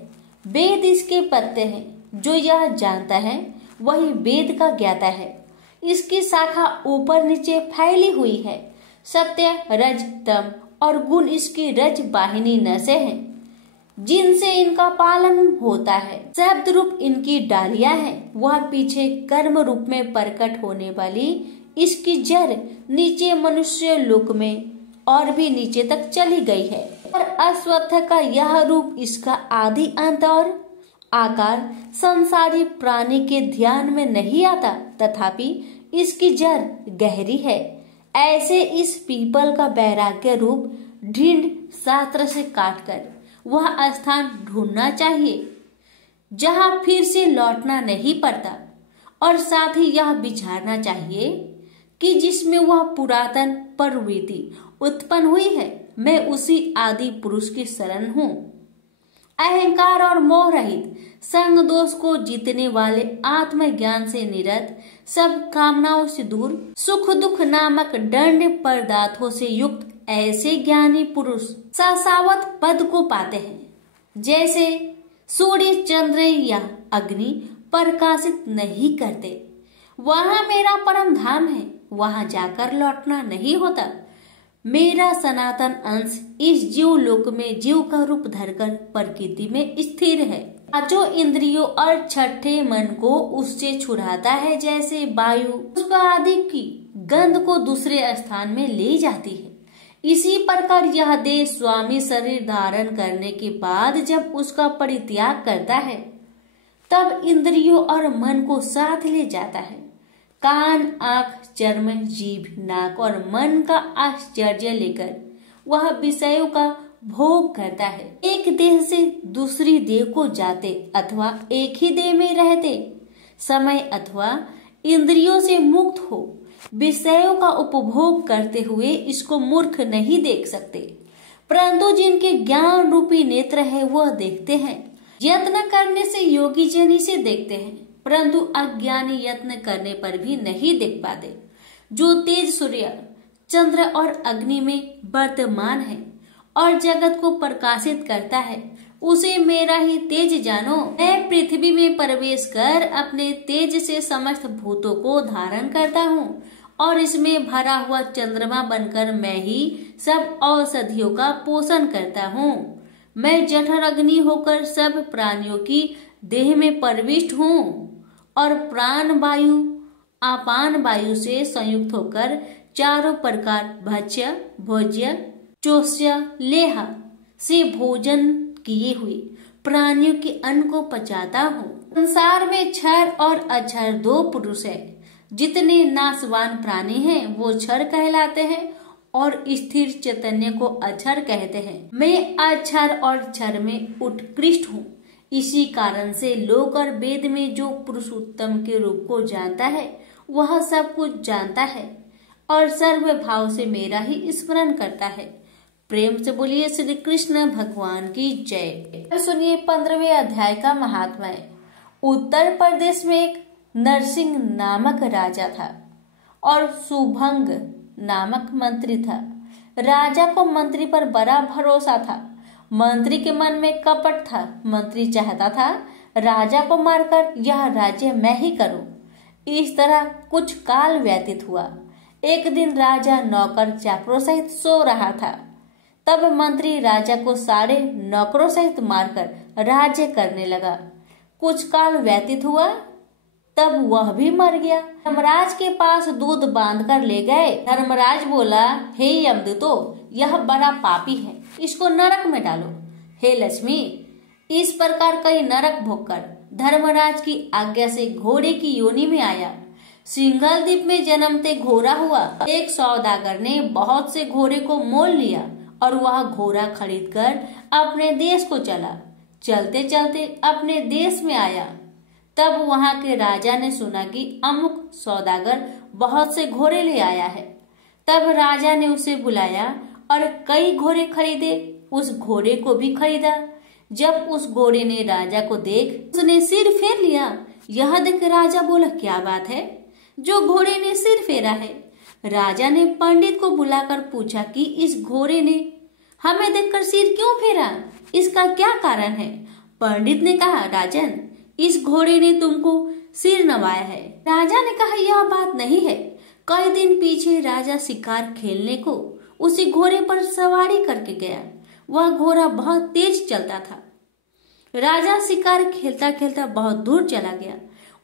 वेद इसके पत्ते हैं। जो यह जानता है वही वेद का ज्ञाता है। इसकी शाखा ऊपर नीचे फैली हुई है। सत्य, रज, तम और गुण इसकी रज वाहिनी नसें हैं, जिनसे इनका पालन होता है। शब्द रूप इनकी डालियां हैं। वह पीछे कर्म रूप में प्रकट होने वाली इसकी जड़ नीचे मनुष्य लोक में और भी नीचे तक चली गई है। और अश्वत्थ का यह रूप इसका आदि अंत और आकार संसारी प्राणी के ध्यान में नहीं आता, तथापि इसकी जड़ गहरी है। ऐसे इस पीपल का वैराग्य रूप ढींड शास्त्र से काटकर वह स्थान ढूंढना चाहिए जहां फिर से लौटना नहीं पड़ता, और साथ ही यह विचारना चाहिए कि जिसमें वह पुरातन प्रवृत्ति उत्पन्न हुई है, मैं उसी आदि पुरुष की शरण हूँ। अहंकार और मोह रहित, संग दोष को जीतने वाले, आत्मज्ञान से निरत, सब कामनाओं से दूर, सुख दुख नामक दंड पदार्थों से युक्त ऐसे ज्ञानी पुरुष शाश्वत पद को पाते हैं। जैसे सूर्य, चंद्र या अग्नि प्रकाशित नहीं करते, वहां मेरा परम धाम है, वहां जाकर लौटना नहीं होता। मेरा सनातन अंश इस जीव लोक में जीव का रूप धरकर प्रकृति में स्थिर है। पांचों इंद्रियों और छठे मन को उससे छुड़ाता है, जैसे वायु पुष्प आदि की गंध को दूसरे स्थान में ले जाती है। इसी प्रकार यह देह स्वामी शरीर धारण करने के बाद जब उसका परित्याग करता है, तब इंद्रियों और मन को साथ ले जाता है। कान, आंख, चर्म, जीभ, नाक और मन का आश्चर्य लेकर वह विषयों का भोग करता है। एक देह से दूसरी देह को जाते अथवा एक ही देह में रहते समय अथवा इंद्रियों से मुक्त हो विषयों का उपभोग करते हुए इसको मूर्ख नहीं देख सकते, परंतु जिनके ज्ञान रूपी नेत्र है वह देखते हैं। यत्न करने से योगी जन इसे देखते हैं, परंतु अज्ञानी यत्न करने पर भी नहीं देख पाते। जो तेज सूर्य, चंद्र और अग्नि में वर्तमान है और जगत को प्रकाशित करता है, उसे मेरा ही तेज जानो। मैं पृथ्वी में प्रवेश कर अपने तेज से समस्त भूतों को धारण करता हूँ, और इसमें भरा हुआ चंद्रमा बनकर मैं ही सब औषधियों का पोषण करता हूँ। मैं जठर अग्नि होकर सब प्राणियों की देह में प्रविष्ट हूँ, और प्राण वायु अपान वायु से संयुक्त होकर चारों प्रकार भक्ष्य, भोज्य, चोष्य, लेह से भोजन किए हुए प्राणियों के अन्न को पचाता हूँ। संसार में क्षर और अक्षर दो पुरुष है। जितने नाशवान प्राणी हैं वो क्षर कहलाते हैं और स्थिर चैतन्य को अक्षर कहते हैं। मैं अक्षर और क्षर में उत्कृष्ट हूँ। इसी कारण से लोक और वेद में जो पुरुषोत्तम के रूप को जानता है वह सब कुछ जानता है और सर्व भाव से मेरा ही स्मरण करता है। प्रेम से बोलिए श्री कृष्ण भगवान की जय। सुनिए 15वें अध्याय का महात्म्य। उत्तर प्रदेश में एक नरसिंह नामक राजा था और सुभंग नामक मंत्री था। राजा को मंत्री पर बड़ा भरोसा था। मंत्री के मन में कपट था। मंत्री चाहता था राजा को मारकर यह राज्य मैं ही करूं। इस तरह कुछ काल व्यतीत हुआ। एक दिन राजा नौकर चाकरों सहित सो रहा था। तब मंत्री राजा को सारे नौकरों सहित मारकर राज्य करने लगा। कुछ काल व्यतीत हुआ, तब वह भी मर गया। धर्मराज के पास दूध बांध कर ले गए। धर्मराज बोला, हे यमदूतो, यह बड़ा पापी है, इसको नरक में डालो। हे लक्ष्मी, इस प्रकार कई नरक भोगकर धर्मराज की आज्ञा से घोड़े की योनि में आया। सिंघल द्वीप में जन्मते घोड़ा हुआ। एक सौदागर ने बहुत से घोड़े को मोल लिया और वह घोड़ा खरीदकर अपने देश को चला। चलते चलते अपने देश में आया। तब वहां के राजा ने सुना कि अमुक सौदागर बहुत से घोड़े ले आया है। तब राजा ने उसे बुलाया और कई घोड़े खरीदे। उस घोड़े को भी खरीदा। जब उस घोड़े ने राजा को देख उसने सिर फेर लिया। यह देख राजा बोला, क्या बात है जो घोड़े ने सिर फेरा है? राजा ने पंडित को बुलाकर पूछा कि इस घोड़े ने हमें देखकर सिर क्यों फेरा, इसका क्या कारण है? पंडित ने कहा, राजन, इस घोड़े ने तुमको सिर नवाया है। राजा ने कहा, यह बात नहीं है। कई दिन पीछे राजा शिकार खेलने को उसी घोड़े पर सवारी करके गया। वह घोड़ा बहुत तेज चलता था। राजा शिकार खेलता खेलता बहुत दूर चला गया।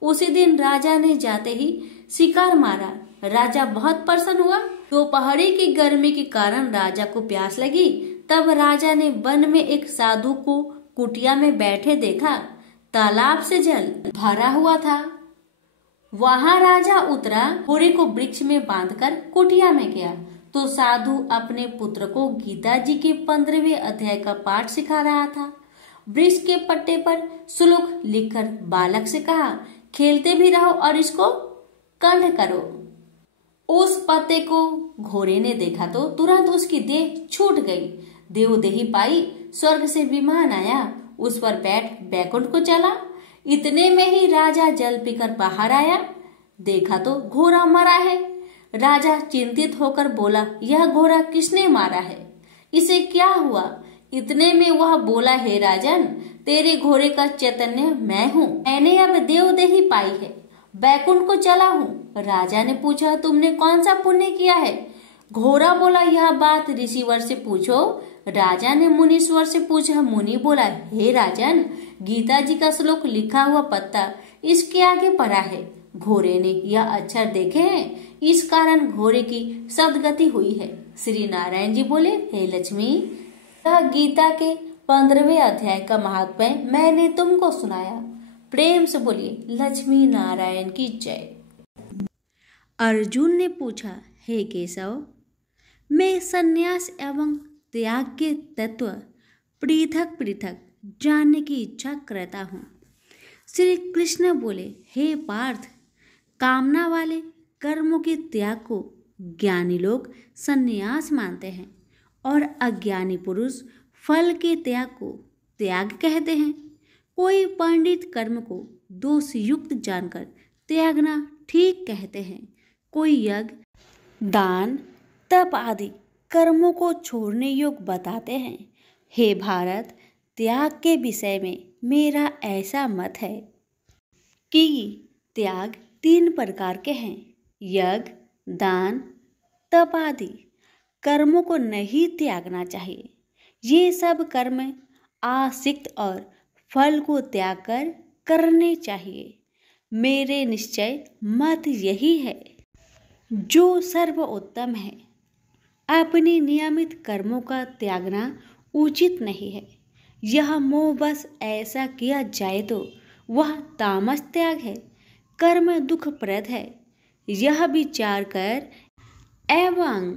उसी दिन राजा ने जाते ही शिकार मारा। राजा बहुत प्रसन्न हुआ। दोपहरी की गर्मी के कारण राजा को प्यास लगी। तब राजा ने वन में एक साधु को कुटिया में बैठे देखा। तालाब से जल भरा हुआ था। वहां राजा उतरा, घोड़े को वृक्ष में बांधकर कुटिया में गया तो साधु अपने पुत्र को गीता जी के 15वें अध्याय का पाठ सिखा रहा था। वृक्ष के पट्टे पर श्लोक लिखकर बालक से कहा, खेलते भी रहो और इसको कंठ करो। उस पत्ते को घोड़े ने देखा तो तुरंत उसकी देह छूट गई। देवदेही पाई। स्वर्ग से विमान आया, उस पर बैठ बैकुंठ को चला। इतने में ही राजा जल पीकर बाहर आया। देखा तो घोड़ा मरा है। राजा चिंतित होकर बोला, यह घोड़ा किसने मारा है? इसे क्या हुआ? इतने में वह बोला, हे राजन, तेरे घोड़े का चैतन्य मैं हूँ। मैंने अब देवदेही पाई है, बैकुंठ को चला हूँ। राजा ने पूछा, तुमने कौन सा पुण्य किया है? घोड़ा बोला, यह बात ऋषिवर से पूछो। राजा ने मुनीश्वर से पूछा। मुनि बोला, हे राजन, गीता जी का श्लोक लिखा हुआ पत्ता इसके आगे पड़ा है। घोड़े ने यह अक्षर देखे हैं, इस कारण घोड़े की सदगति हुई है। श्री नारायण जी बोले, हे लक्ष्मी, यह गीता के 15वें अध्याय का महात्म्य मैंने तुमको सुनाया। प्रेम से बोलिए लक्ष्मी नारायण की जय। अर्जुन ने पूछा, हे केशव, मैं संन्यास एवं त्याग के तत्व पृथक पृथक जानने की इच्छा करता हूँ। श्री कृष्ण बोले, हे पार्थ, कामना वाले कर्मों के त्याग को ज्ञानी लोग संन्यास मानते हैं और अज्ञानी पुरुष फल के त्याग को त्याग कहते हैं। कोई पंडित कर्म को दोष युक्त जानकर त्यागना ठीक कहते हैं। कोई यज्ञ, दान, तप आदि कर्मों को छोड़ने योग्य बताते हैं। हे भारत, त्याग के विषय में मेरा ऐसा मत है कि त्याग 3 प्रकार के हैं। यज्ञ, दान, तप आदि कर्मों को नहीं त्यागना चाहिए। ये सब कर्म आसक्त और फल को त्याग कर करने चाहिए। मेरे निश्चय मत यही है जो सर्वोत्तम है। अपने नियमित कर्मों का त्यागना उचित नहीं है। यह मोह बस ऐसा किया जाए तो वह तामस त्याग है। कर्म दुखप्रद है, यह विचार कर एवं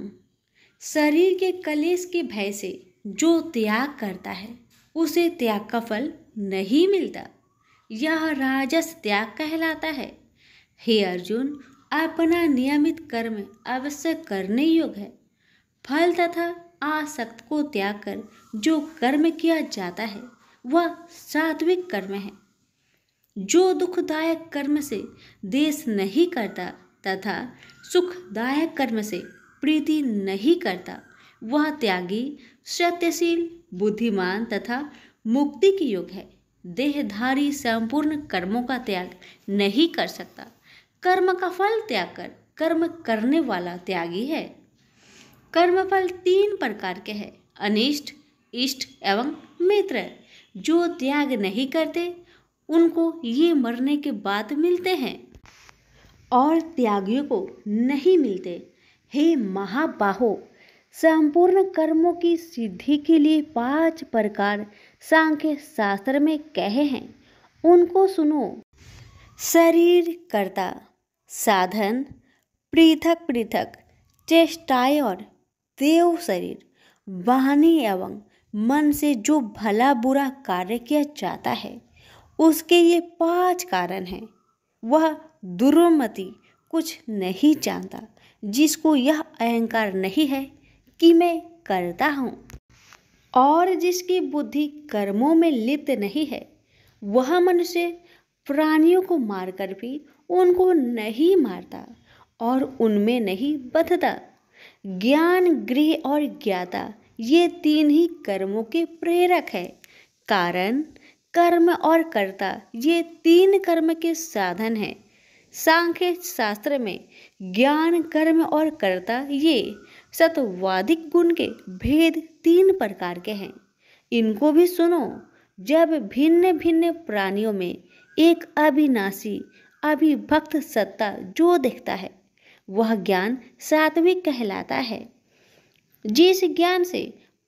शरीर के कलेश के भय से जो त्याग करता है उसे त्याग का फल नहीं मिलता। यह राजस त्याग कहलाता है। हे अर्जुन, अपना नियमित कर्म अवश्य करने योग्य है। फल तथा आसक्त को त्याग कर जो कर्म किया जाता है वह सात्विक कर्म है। जो दुखदायक कर्म से द्वेष नहीं करता तथा सुखदायक कर्म से प्रीति नहीं करता वह त्यागी, सत्यशील, बुद्धिमान तथा मुक्ति के योग्य है। देहधारी संपूर्ण कर्मों का त्याग नहीं कर सकता। कर्म का फल त्याग कर कर्म करने वाला त्यागी है। कर्मफल 3 प्रकार के हैं, अनिष्ट, इष्ट एवं मित्र। जो त्याग नहीं करते उनको ये मरने के बाद मिलते हैं और त्यागियों को नहीं मिलते। हे महाबाहो, संपूर्ण कर्मों की सिद्धि के लिए 5 प्रकार सांख्य शास्त्र में कहे हैं, उनको सुनो। शरीर कर्ता, साधन, पृथक पृथक चेष्टाएं और देव शरीर, वाणी एवं मन से जो भला बुरा कार्य किया जाता है उसके ये 5 कारण हैं। वह दुर्मति कुछ नहीं जानता जिसको यह अहंकार नहीं है कि मैं करता हूँ, और जिसकी बुद्धि कर्मों में लिप्त नहीं है। वह मनुष्य प्राणियों को मारकर भी उनको नहीं मारता और उनमें नहीं बंधता। ज्ञान, गृह और ज्ञाता ये 3 ही कर्मों के प्रेरक है। कारण, कर्म और कर्ता ये 3 कर्म के साधन हैं। सांख्य शास्त्र में ज्ञान, कर्म और कर्ता ये सत्वाधिक गुण के भेद 3 प्रकार के हैं। इनको भी सुनो। जब भिन्न भिन्न प्राणियों में एक अविनाशी अविभक्त सत्ता जो दिखता है वह ज्ञान सात्विक कहलाता है। जिस ज्ञान से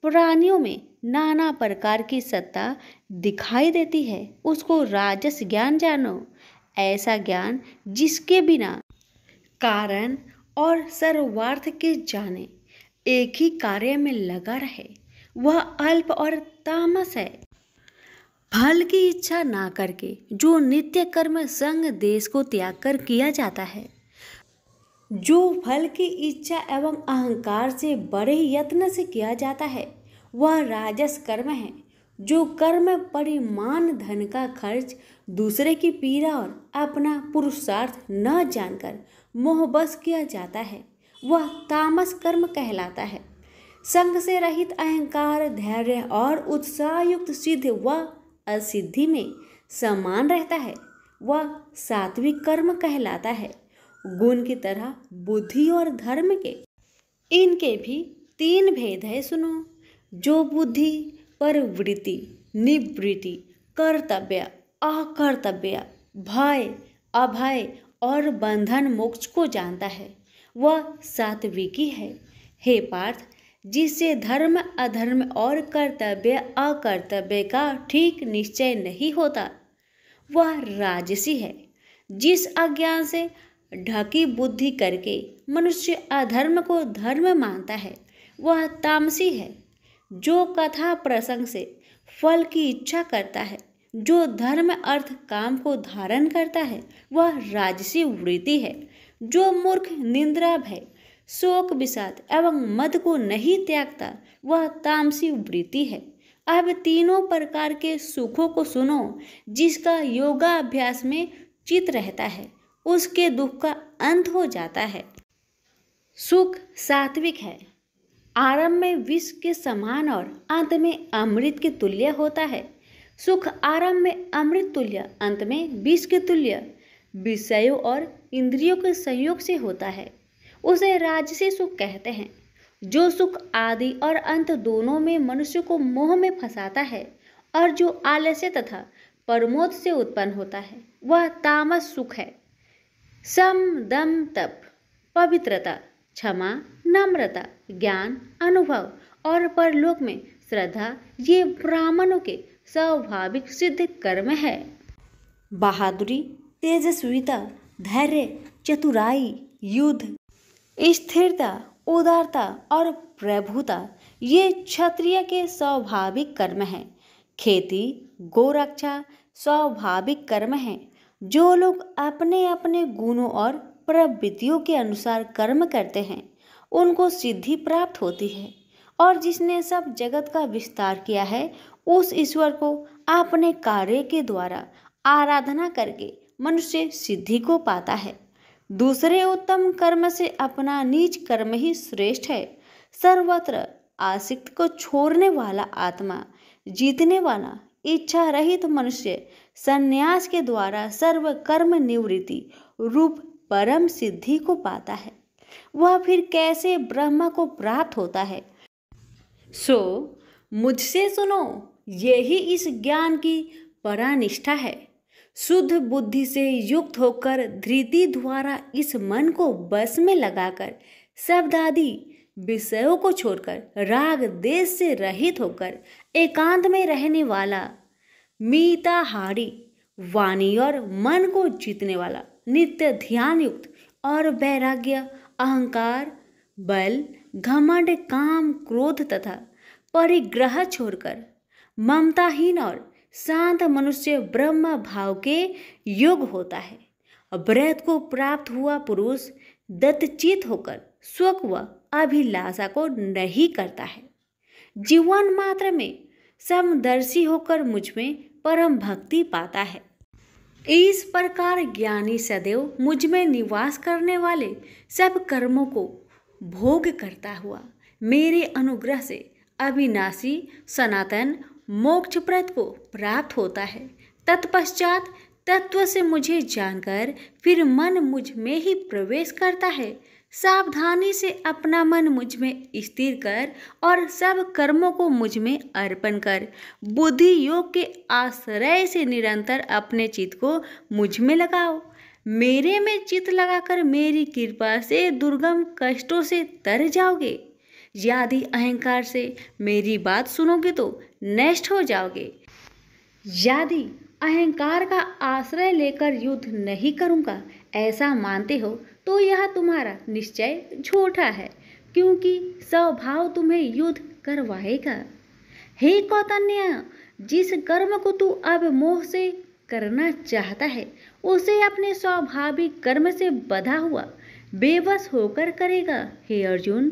प्राणियों में नाना प्रकार की सत्ता दिखाई देती है उसको राजस ज्ञान जानो। ऐसा ज्ञान जिसके बिना कारण और सर्वार्थ के जाने एक ही कार्य में लगा रहे वह अल्प और तामस है। फल की इच्छा ना करके जो नित्य कर्म संग देश को त्याग कर किया जाता है, जो फल की इच्छा एवं अहंकार से बड़े यत्न से किया जाता है वह राजस कर्म है। जो कर्म परिमाण धन का खर्च, दूसरे की पीड़ा और अपना पुरुषार्थ न जानकर मोहबस किया जाता है वह तामस कर्म कहलाता है। संग से रहित अहंकार, धैर्य और उत्साह युक्त सिद्ध व असिद्धि में समान रहता है वह सात्विक कर्म कहलाता है। गुण की तरह बुद्धि और धर्म के इनके भी 3 भेद है, सुनो। जो बुद्धि प्रवृत्ति, निवृत्ति, कर्तव्य, अकर्तव्य, भय, अभय और बंधन मोक्ष को जानता है वह सात्विकी है। हे पार्थ, जिससे धर्म अधर्म और कर्तव्य अकर्तव्य का ठीक निश्चय नहीं होता वह राजसी है। जिस अज्ञान से ढकी बुद्धि करके मनुष्य अधर्म को धर्म मानता है वह तामसी है। जो कथा प्रसंग से फल की इच्छा करता है, जो धर्म अर्थ काम को धारण करता है वह राजसी वृत्ति है। जो मूर्ख, निंद्रा, भय, शोक, विषाद एवं मद को नहीं त्यागता वह तामसी वृत्ति है। अब 3 प्रकार के सुखों को सुनो। जिसका योगाभ्यास में चित रहता है उसके दुख का अंत हो जाता है। सुख सात्विक है। आरंभ में विष के समान और अंत में अमृत के तुल्य होता है। सुख आरंभ में अमृत तुल्य, अंत में विष के तुल्य विषयों और इंद्रियों के संयोग से होता है। उसे राजसी सुख कहते हैं। जो सुख आदि और अंत दोनों में मनुष्य को मोह में फंसाता है और जो आलस्य तथा प्रमोद से उत्पन्न होता है वह तामस सुख है। सम, दम, तप, पवित्रता, क्षमा, नम्रता, ज्ञान, अनुभव और परलोक में श्रद्धा ये ब्राह्मणों के स्वाभाविक सिद्ध कर्म है। बहादुरी, तेजस्विता, धैर्य, चतुराई, युद्ध, स्थिरता, उदारता और प्रभुता ये क्षत्रिय के स्वाभाविक कर्म हैं। खेती, गोरक्षा स्वाभाविक कर्म हैं। जो लोग अपने अपने गुणों और प्रवृत्तियों के अनुसार कर्म करते हैं उनको सिद्धि प्राप्त होती है, और जिसने सब जगत का विस्तार किया है उस ईश्वर को अपने कार्य के द्वारा आराधना करके मनुष्य सिद्धि को पाता है। दूसरे उत्तम कर्म से अपना नीच कर्म ही श्रेष्ठ है। सर्वत्र आसक्ति को छोड़ने वाला आत्मा जीतने वाला इच्छा रहित मनुष्य संन्यास के द्वारा सर्व कर्म निवृत्ति रूप परम सिद्धि को पाता है। वह फिर कैसे ब्रह्म को प्राप्त होता है? सो मुझसे सुनो, यही इस ज्ञान की परानिष्ठा है। शुद्ध बुद्धि से युक्त होकर धृति द्वारा इस मन को बस में लगाकर शब्द आदि विषयों को छोड़कर राग देश से रहित होकर एकांत में रहने वाला, मिताहारी, वाणी और मन को जीतने वाला, नित्य ध्यान युक्त और वैराग्य, अहंकार, बल, घमंड, काम, क्रोध तथा परिग्रह छोड़कर ममताहीन और शांत मनुष्य ब्रह्म भाव के योग होता है। व्रत को प्राप्त हुआ पुरुष दत्तचित होकर सुख व अभिलाषा को नहीं करता है। जीवन मात्र में समदर्शी होकर मुझ में परम भक्ति पाता है। इस प्रकार ज्ञानी सदैव मुझ में निवास करने वाले सब कर्मों को भोग करता हुआ मेरे अनुग्रह से अविनाशी सनातन मोक्षप्रद को प्राप्त होता है। तत्पश्चात तत्व से मुझे जानकर फिर मन मुझ में ही प्रवेश करता है। सावधानी से अपना मन मुझ में स्थिर कर और सब कर्मों को मुझ में अर्पण कर बुद्धि योग के आश्रय से निरंतर अपने चित्त को मुझ में लगाओ। मेरे में चित्त लगाकर मेरी कृपा से दुर्गम कष्टों से तर जाओगे। यदि अहंकार से मेरी बात सुनोगे तो नष्ट हो जाओगे। यदि अहंकार का आश्रय लेकर युद्ध नहीं करूँगा ऐसा मानते हो तो यह तुम्हारा निश्चय झूठा है, क्योंकि स्वभाव तुम्हें युद्ध करवाएगा। हे कौतन्य, जिस कर्म को तू अब मोह से करना चाहता है उसे अपने स्वाभाविक कर्म से बंधा हुआ बेबस होकर करेगा। हे अर्जुन,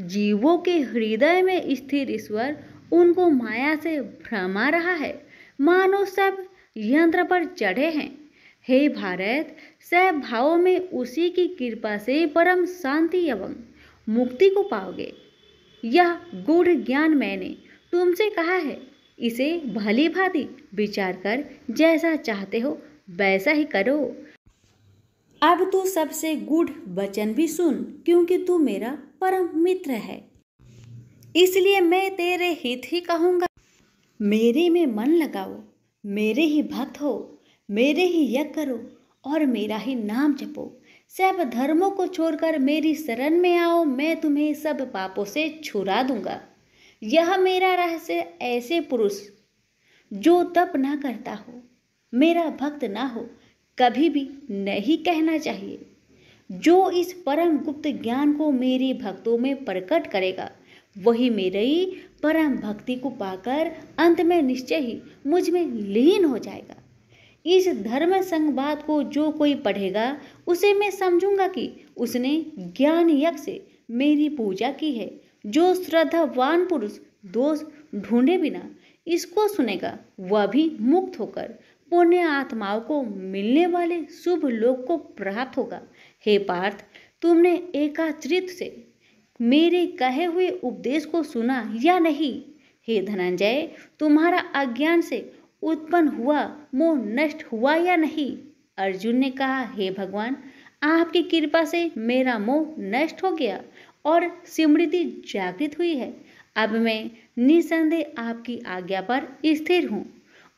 जीवों के हृदय में स्थिर ईश्वर उनको माया से भ्रमा रहा है, मानो सब यंत्र पर चढ़े हैं। हे भारत, सब भावों में उसी की कृपा से परम शांति एवं मुक्ति को पाओगे। यह गूढ़ ज्ञान मैंने तुमसे कहा है, इसे भली भांति विचार कर जैसा चाहते हो वैसा ही करो। अब तू सबसे गूढ़ वचन भी सुन, क्योंकि तू मेरा परम मित्र है, इसलिए मैं तेरे हित ही कहूँगा। मेरे में मन लगाओ, मेरे ही भक्त हो, मेरे ही यज्ञ करो और मेरा ही नाम जपो। सब धर्मों को छोड़कर मेरी शरण में आओ, मैं तुम्हें सब पापों से छुड़ा दूंगा। यह मेरा रहस्य ऐसे पुरुष जो तप ना करता हो, मेरा भक्त ना हो, कभी भी नहीं कहना चाहिए। जो इस परम गुप्त ज्ञान को मेरे भक्तों में प्रकट करेगा वही मेरी परम भक्ति को पाकर अंत में निश्चय ही मुझ में लीन हो जाएगा। इस धर्म संवाद को जो कोई पढ़ेगा उसे मैं समझूंगा कि उसने ज्ञान यज्ञ से मेरी पूजा की है। जो श्रद्धावान पुरुष दोष ढूंढे बिना इसको सुनेगा वह भी मुक्त होकर पुण्य आत्माओं को मिलने वाले शुभ लोक को प्राप्त होगा। हे पार्थ, तुमने एकाग्रचित्त से मेरे कहे हुए उपदेश को सुना या नहीं? हे धनंजय, तुम्हारा अज्ञान से उत्पन्न हुआ मोह नष्ट हुआ या नहीं? अर्जुन ने कहा, हे भगवान, आपकी कृपा से मेरा मोह नष्ट हो गया और स्मृति जागृत हुई है। अब मैं निसंदेह आपकी आज्ञा पर स्थिर हूँ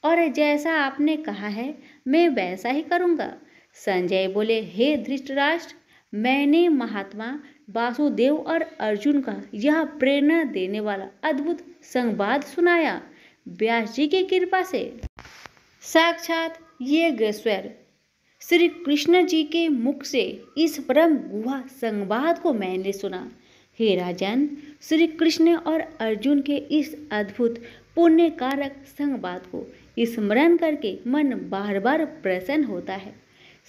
और जैसा आपने कहा है मैं वैसा ही करूँगा। संजय बोले, हे धृतराष्ट्र, मैंने महात्मा वासुदेव और अर्जुन का यह प्रेरणा देने वाला अद्भुत संवाद सुनाया व्यास जी की कृपा से। साक्षात ये स्वर श्री कृष्ण जी के मुख से इस परम गुहा संवाद को मैंने सुना। हे राजन, श्री कृष्ण और अर्जुन के इस अद्भुत पुण्य कारक संवाद को स्मरण करके मन बार बार प्रसन्न होता है।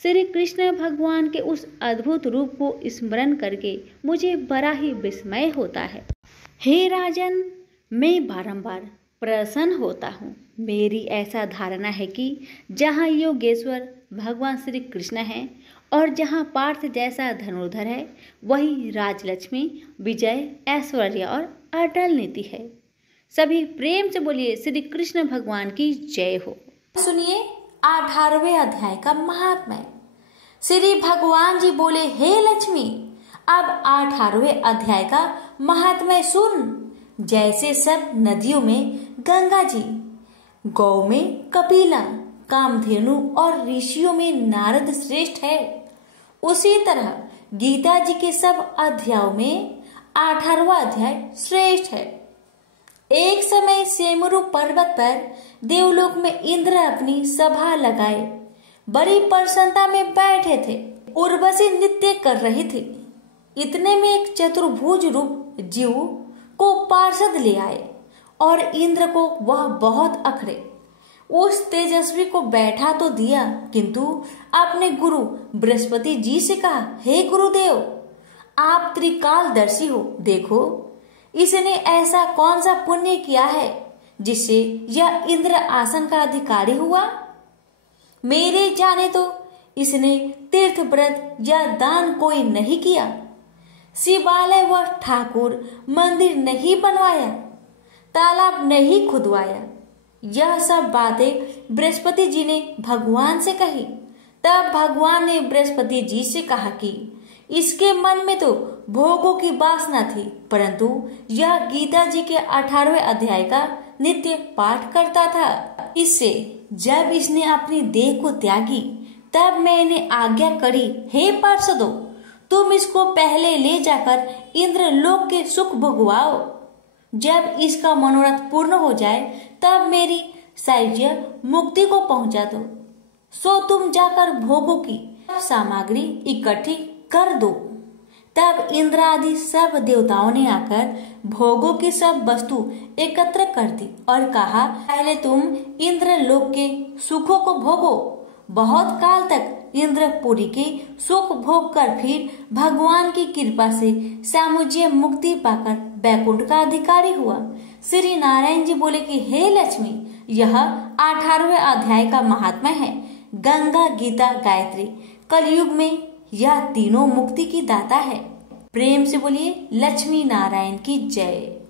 श्री कृष्ण भगवान के उस अद्भुत रूप को स्मरण करके मुझे बड़ा ही विस्मय होता है। हे राजन, मैं बारंबार प्रसन्न होता हूँ। मेरी ऐसा धारणा है कि जहाँ योगेश्वर भगवान श्री कृष्ण हैं और जहाँ पार्थ जैसा धनुर्धर है, वही राजलक्ष्मी, विजय, ऐश्वर्य और अटल नीति है। सभी प्रेम से बोलिए श्री कृष्ण भगवान की जय हो। सुनिए 18वें अध्याय का महात्म्य। श्री भगवान जी बोले, हे लक्ष्मी, अब 18वें अध्याय का महात्म्य सुन। जैसे सब नदियों में गंगा जी, गौ में कपिला, कामधेनु और ऋषियों में नारद श्रेष्ठ है, उसी तरह गीता जी के सब अध्यायों में 18वां अध्याय श्रेष्ठ है। एक समय सेमरु पर्वत पर देवलोक में इंद्र अपनी सभा लगाए बड़ी प्रसन्नता में बैठे थे। उर्वशी नृत्य कर रही थी। इतने में एक चतुर्भुज रूप जीव को पार्षद ले आए और इंद्र को वह बहुत अखरे। उस तेजस्वी को बैठा तो दिया, किंतु अपने गुरु बृहस्पति जी से कहा, हे गुरुदेव, आप त्रिकालदर्शी हो, देखो इसने ऐसा कौन सा पुण्य किया है जिससे यह इंद्र आसन का अधिकारी हुआ। मेरे जाने तो इसने तीर्थ व्रत या दान कोई नहीं किया, शिवालय व ठाकुर मंदिर नहीं बनवाया, तालाब नहीं खुदवाया। यह सब बातें बृहस्पति जी ने भगवान से कही। तब भगवान ने बृहस्पति जी से कहा कि इसके मन में तो भोगों की वासना थी, परंतु यह गीता जी के 18वें अध्याय का नित्य पाठ करता था। इससे जब इसने अपनी देह को त्यागी, तब मैंने आज्ञा करी, हे पार्षदों, तुम इसको पहले ले जाकर इंद्र लोक के सुख भोगवाओ। जब इसका मनोरथ पूर्ण हो जाए, तब मेरी सायुज्य मुक्ति को पहुंचा दो। सो तुम जाकर भोगों की सामग्री इकट्ठी कर दो। तब इंद्र आदि सब देवताओं ने आकर भोगों की सब वस्तु एकत्र कर दी और कहा, पहले तुम इंद्र लोक के सुखों को भोगो। बहुत काल तक इंद्रपुरी के सुख भोग कर फिर भगवान की कृपा से सामुज्य मुक्ति पाकर बैकुंठ का अधिकारी हुआ। श्री नारायण जी बोले कि हे लक्ष्मी, यह 18वें अध्याय का महात्म्य है। गंगा, गीता, गायत्री, कलयुग में यह तीनों मुक्ति की दाता है। प्रेम से बोलिए लक्ष्मी नारायण की जय।